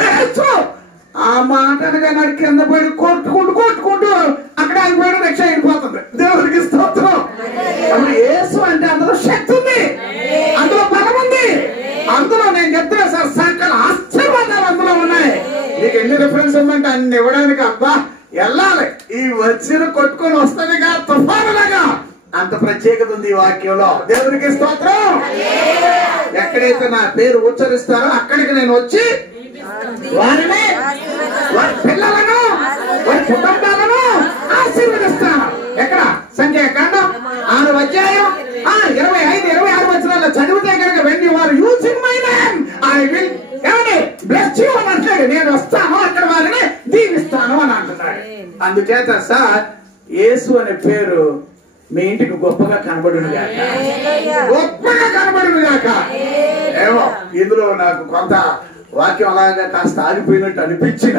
యేసు ఆ మాటలుగా నాడు కింద పడి కొట్టుకుంటూ అక్కడ ఆగిపోయాడు. రిక్షా వెళ్ళిపోతుంది. దేవుడికి స్తోత్రం. అప్పుడు యేసు అంటే అందులో శక్తి ఉంది, అందులో బలం ఉంది, అందులో నేను చెప్తున్నా సార్ సకల ఆశీర్వాదాలు అందులో ఉన్నాయి. నీకు ఎన్ని రిఫరెన్స్ ఉందంటే అన్ని ఇవ్వడానికి అబ్బా వెళ్ళాలి. ఈ వచ్చిన కొట్టుకొని వస్తానుగా తుఫానులాగా అంత ప్రత్యేకత ఉంది ఈ వాక్యంలో. దేవునికి స్తోత్రం. ఎక్కడైతే నా పేరు ఉచ్చరిస్తారో అక్కడికి నేను వచ్చి వారిని, వారి పిల్లలను, వారి కుటుంబాలను ఆశీర్వదిస్తాను. ఎక్కడ? సంఖ్యాకాండం 6వ అధ్యాయం 25-26 వచనాల్లో చదివితే కనుక వెండి వారు using my name I will bless you అని అంటాడు. నేను వస్తాను, అక్కడ వారిని దీవిస్తాను అని అంటున్నాడు. అందుచేత సార్ యేసు అనే పేరు మీ ఇంటికి గొప్పగా కనబడును గాక, గొప్పగా కనబడును గాక. ఏమో ఇందులో నాకు కొంత వాక్యం అలాగా కాస్త ఆగిపోయినట్టు అనిపించిన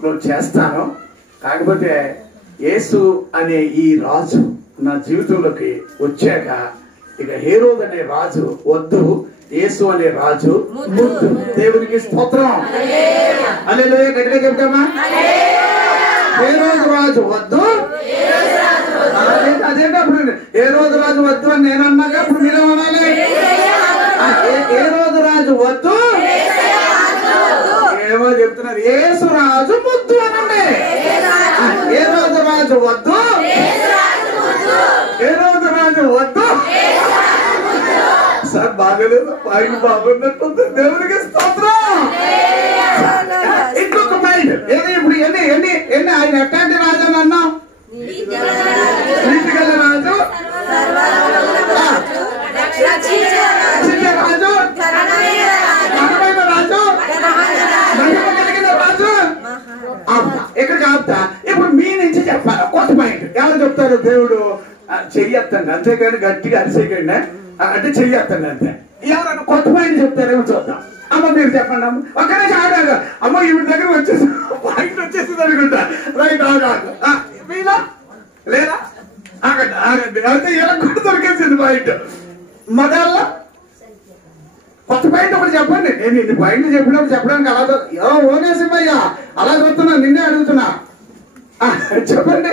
నువ్వు చేస్తాను. కాకపోతే యేసు అనే ఈ రాజు నా జీవితంలోకి వచ్చాక ఇక హేరోదు అనే రాజు వద్దు, యేసు అనే రాజు ముద్దు. దేవునికి స్తోత్రం. హల్లెలూయా. గట్టిగా చెప్తామా? హేరోదు రాజు వద్దు. అదేంటప్పుడు హేరోదు రాజు వద్దు అని నేను అన్నాక అప్పుడు మీరేమనాలి? హేరోదు రాజు వద్దు, ఏమో చెప్తున్నారు. యేసు రాజు ముద్దు అనండి. హేరోదు రాజు వద్దు, హేరోదు రాజు వద్దు. సార్ బాగలేదు, ఆయన బాగున్నట్టుంది. దేవునికి స్తోత్రం. ఇంకొక మైండ్ ఏది ఇప్పుడు ఎన్ని ఆయన ఎట్లాంటి రాజు అని అన్నాం? నీతిగల రాజు, రాజు, ఘనమైన రాజు, మహిమ కలిగిన రాజు. ఆపుతా, ఎక్కడికి ఆపుతా. ఇప్పుడు మీ నుంచి చెప్పాలి కొత్త మైండ్. ఎవరు చెప్తారు? దేవుడు చెయ్యొద్దండి, అంతేగాని గట్టిగా అరిసేయకండి అంటే చెయ్యొద్దండి అంతే. ఎవరన్నా కొత్త మైండ్ చెప్తారేమో చూద్దాం. అమ్మ మీరు చెప్పండి అమ్మ. ఒక్కనే ఆడాలి అమ్మ, ఇవి దగ్గర వచ్చేసి పాయింట్ వచ్చేసింది అనుకుంటా. రైట్ ఆగాడు మీలా లేదా? ఆగండి ఆగండి. అయితే ఇలా కూడా దొరికేసింది పాయింట్. మొదల్లో కొత్త పాయింట్ ఒకటి చెప్పండి. నేను ఇన్ని పాయింట్లు చెప్పినప్పుడు చెప్పడానికి అలా ఓనేసిమయ్యా అలా చెప్తున్నా, నిన్నే అడుగుతున్నా. చెప్పండి.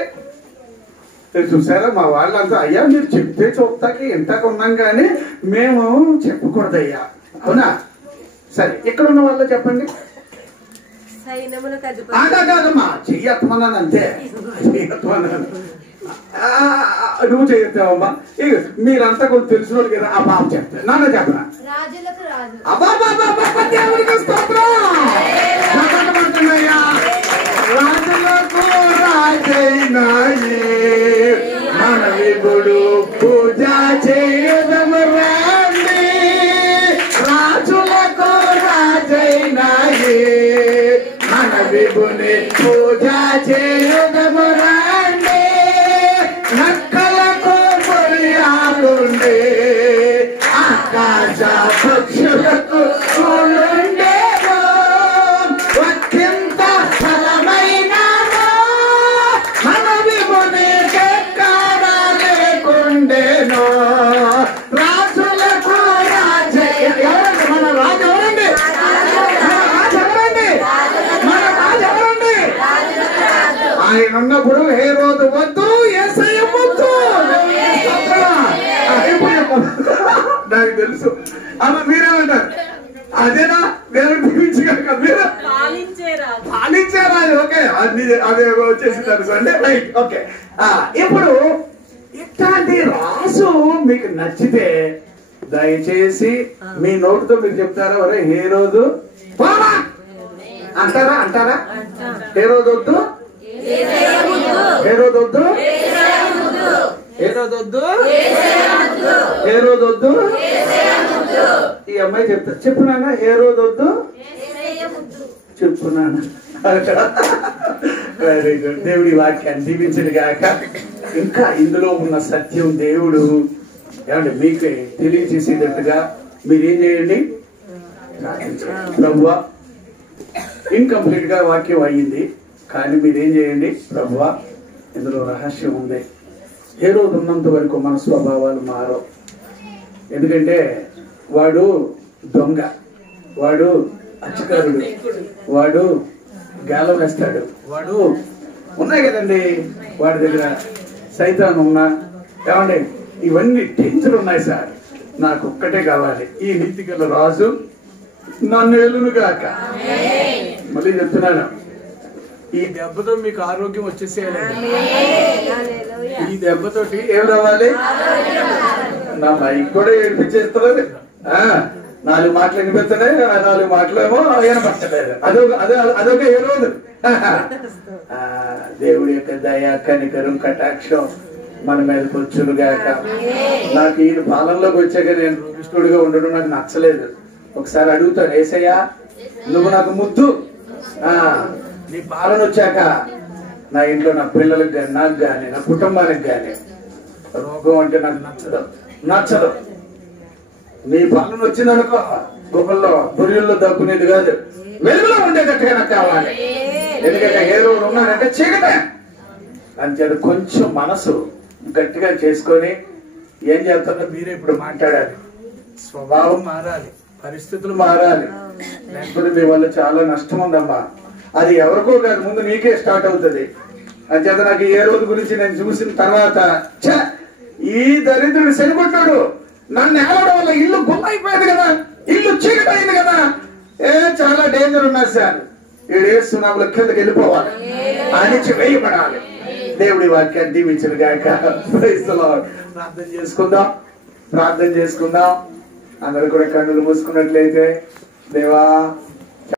చూసారా మా వాళ్ళంతా అయ్యా మీరు చెప్తే చూస్తాకి ఇంతకు ఉన్నాం కానీ మేము చెప్పకూడదయ్యా, అవునా? సరే ఇక్కడ ఉన్న వాళ్ళు చెప్పండి. కాదమ్మా చెయ్యత్తమన్నాను అంతే, చెయ్యత్తమన్నాను. నువ్వు చేయొత్తావమ్మా. ఇక మీరంతా కొంచెం తెలిసిన వాళ్ళు కదా. ఆ బాబు చెప్తా, నాన్న చెప్పరా? దేవుడికి స్తోత్రం. రాజులకు రాజైనాయి మన విభుడు పూజ చేయదము రండి. రాజులకు రాజైనాయి మన విభుని పూజ చేయదము రండి. నక్కలకు పొరియాలుండే ఆకాశ పక్షులకు ఉండేవో అత్యంత ఫలమైన మన విభుని లేకుండేనో. రాజులకు రాజయ్య మన రాజు ఎవరండి? మన రాజు ఎవరండి? ఆయన ఉన్నప్పుడు హేరోదు వద్దు, యేసయ్య వద్దు. నాకు తెలుసు. అమ్మ మీరేమంటారు? అదేనా దేవుడు దీవించగలక? మీరు పాలించారా? ఓకే, అదే వచ్చేసింది అనుకోండి. Right, okay. ఇప్పుడు ఇట్లాంటి రాజు మీకు నచ్చితే దయచేసి మీ నోటితో మీరు చెప్తారా, ఒరే హేరోదు పోరా అంటారా? అంటారా? హేరోదొద్దు, హేరోదొద్దు, హేరోదొద్దు, హేరోదొద్దు. ఈ అమ్మాయి చెప్తా, చెప్పునానా హేరోదొద్దు, చెప్పునానా. Very good. దేవుడి వాక్యాన్ని దీవించడు గాక. ఇంకా ఇందులో ఉన్న సత్యం దేవుడు ఏమంటే మీకు తెలియజేసేటట్టుగా మీరేం చేయండి, ప్రభువా ఇన్కంప్లీట్ గా వాక్యం అయ్యింది, కానీ మీరేం చేయండి, ప్రభువా ఇందులో రహస్యం ఉంది. హేరోదు ఉన్నంత వరకు మన స్వభావాలు మారవు. ఎందుకంటే వాడు దొంగ, వాడు అచ్చకారుడు, వాడు గాలం వేస్తాడు, వాడు ఉన్నాయి కదండి వాడి దగ్గర సైతాన్ ఉన్నా. ఏమండి ఇవన్నీ డేంజర్ ఉన్నాయి సార్. నాకు ఒక్కటే కావాలి, ఈ నీతిగల రాజు నన్ను ఎలును గాక. మళ్ళీ చెప్తున్నాను, ఈ దెబ్బతో మీకు ఆరోగ్యం వచ్చేసేయాలండి. ఈ దెబ్బతోటి ఏం రావాలి, నా మైక్ కూడా ఏడిపించేస్తున్నారు. 4 మాటలు వినిపిస్తున్నాయి, 4 మాటలేమో వినపట్టలేదు. అదొక ఏ రోజు. దేవుడి యొక్క దయ కనికరం కటాక్షం మన మీదకి వచ్చునుగాక. నాకు ఈ పాలనలోకి వచ్చాక నేను రోగిష్ఠుడిగా ఉండడం నాకు నచ్చలేదు. ఒకసారి అడుగుతాను, ఏసయ్యా నువ్వు నాకు ముద్దు, నీ పాలన వచ్చాక నా ఇంట్లో నా పిల్లలకు కానీ నాకు కానీ నా కుటుంబానికి కానీ రోగం అంటే నాకు నచ్చదు. నీ పాలన వచ్చిందనుకో గుహల్లో బుర్రెల్లో దక్కునేది కాదు, వెలుగులో ఉండేటట్టుగా నాకు కావాలి. ఎందుకంటే ఏ రోజు ఉన్నానంటే చీకట. అంచేత కొంచెం మనసు గట్టిగా చేసుకొని ఏం చేస్తారో మీరే ఇప్పుడు మాట్లాడాలి. స్వభావం మారాలి, పరిస్థితులు మారాలి, లేకపోతే మీ వల్ల చాలా నష్టం ఉందమ్మా. అది ఎవరికో కాదు, ముందు నీకే స్టార్ట్ అవుతుంది. అంచేత నాకు ఏ రోజు గురించి నేను చూసిన తర్వాత ఈ దరిద్రుడు సరిపడ్డాడు, నన్ను ఏలడం వల్ల ఇల్లు గుమ్మైపోయింది కదా, ఇల్లు చీకటి అయింది కదా, చాలా డేంజర్ ఉన్నారు సార్. 7 సునాముల కిందకి వెళ్ళిపోవాలి, అణిచి వేయబడాలి. దేవుడి వాక్యాన్ని దీవించను గాక. ప్రార్థన చేసుకుందాం. అందరూ కూడా కన్నులు మూసుకున్నట్లయితే, దేవా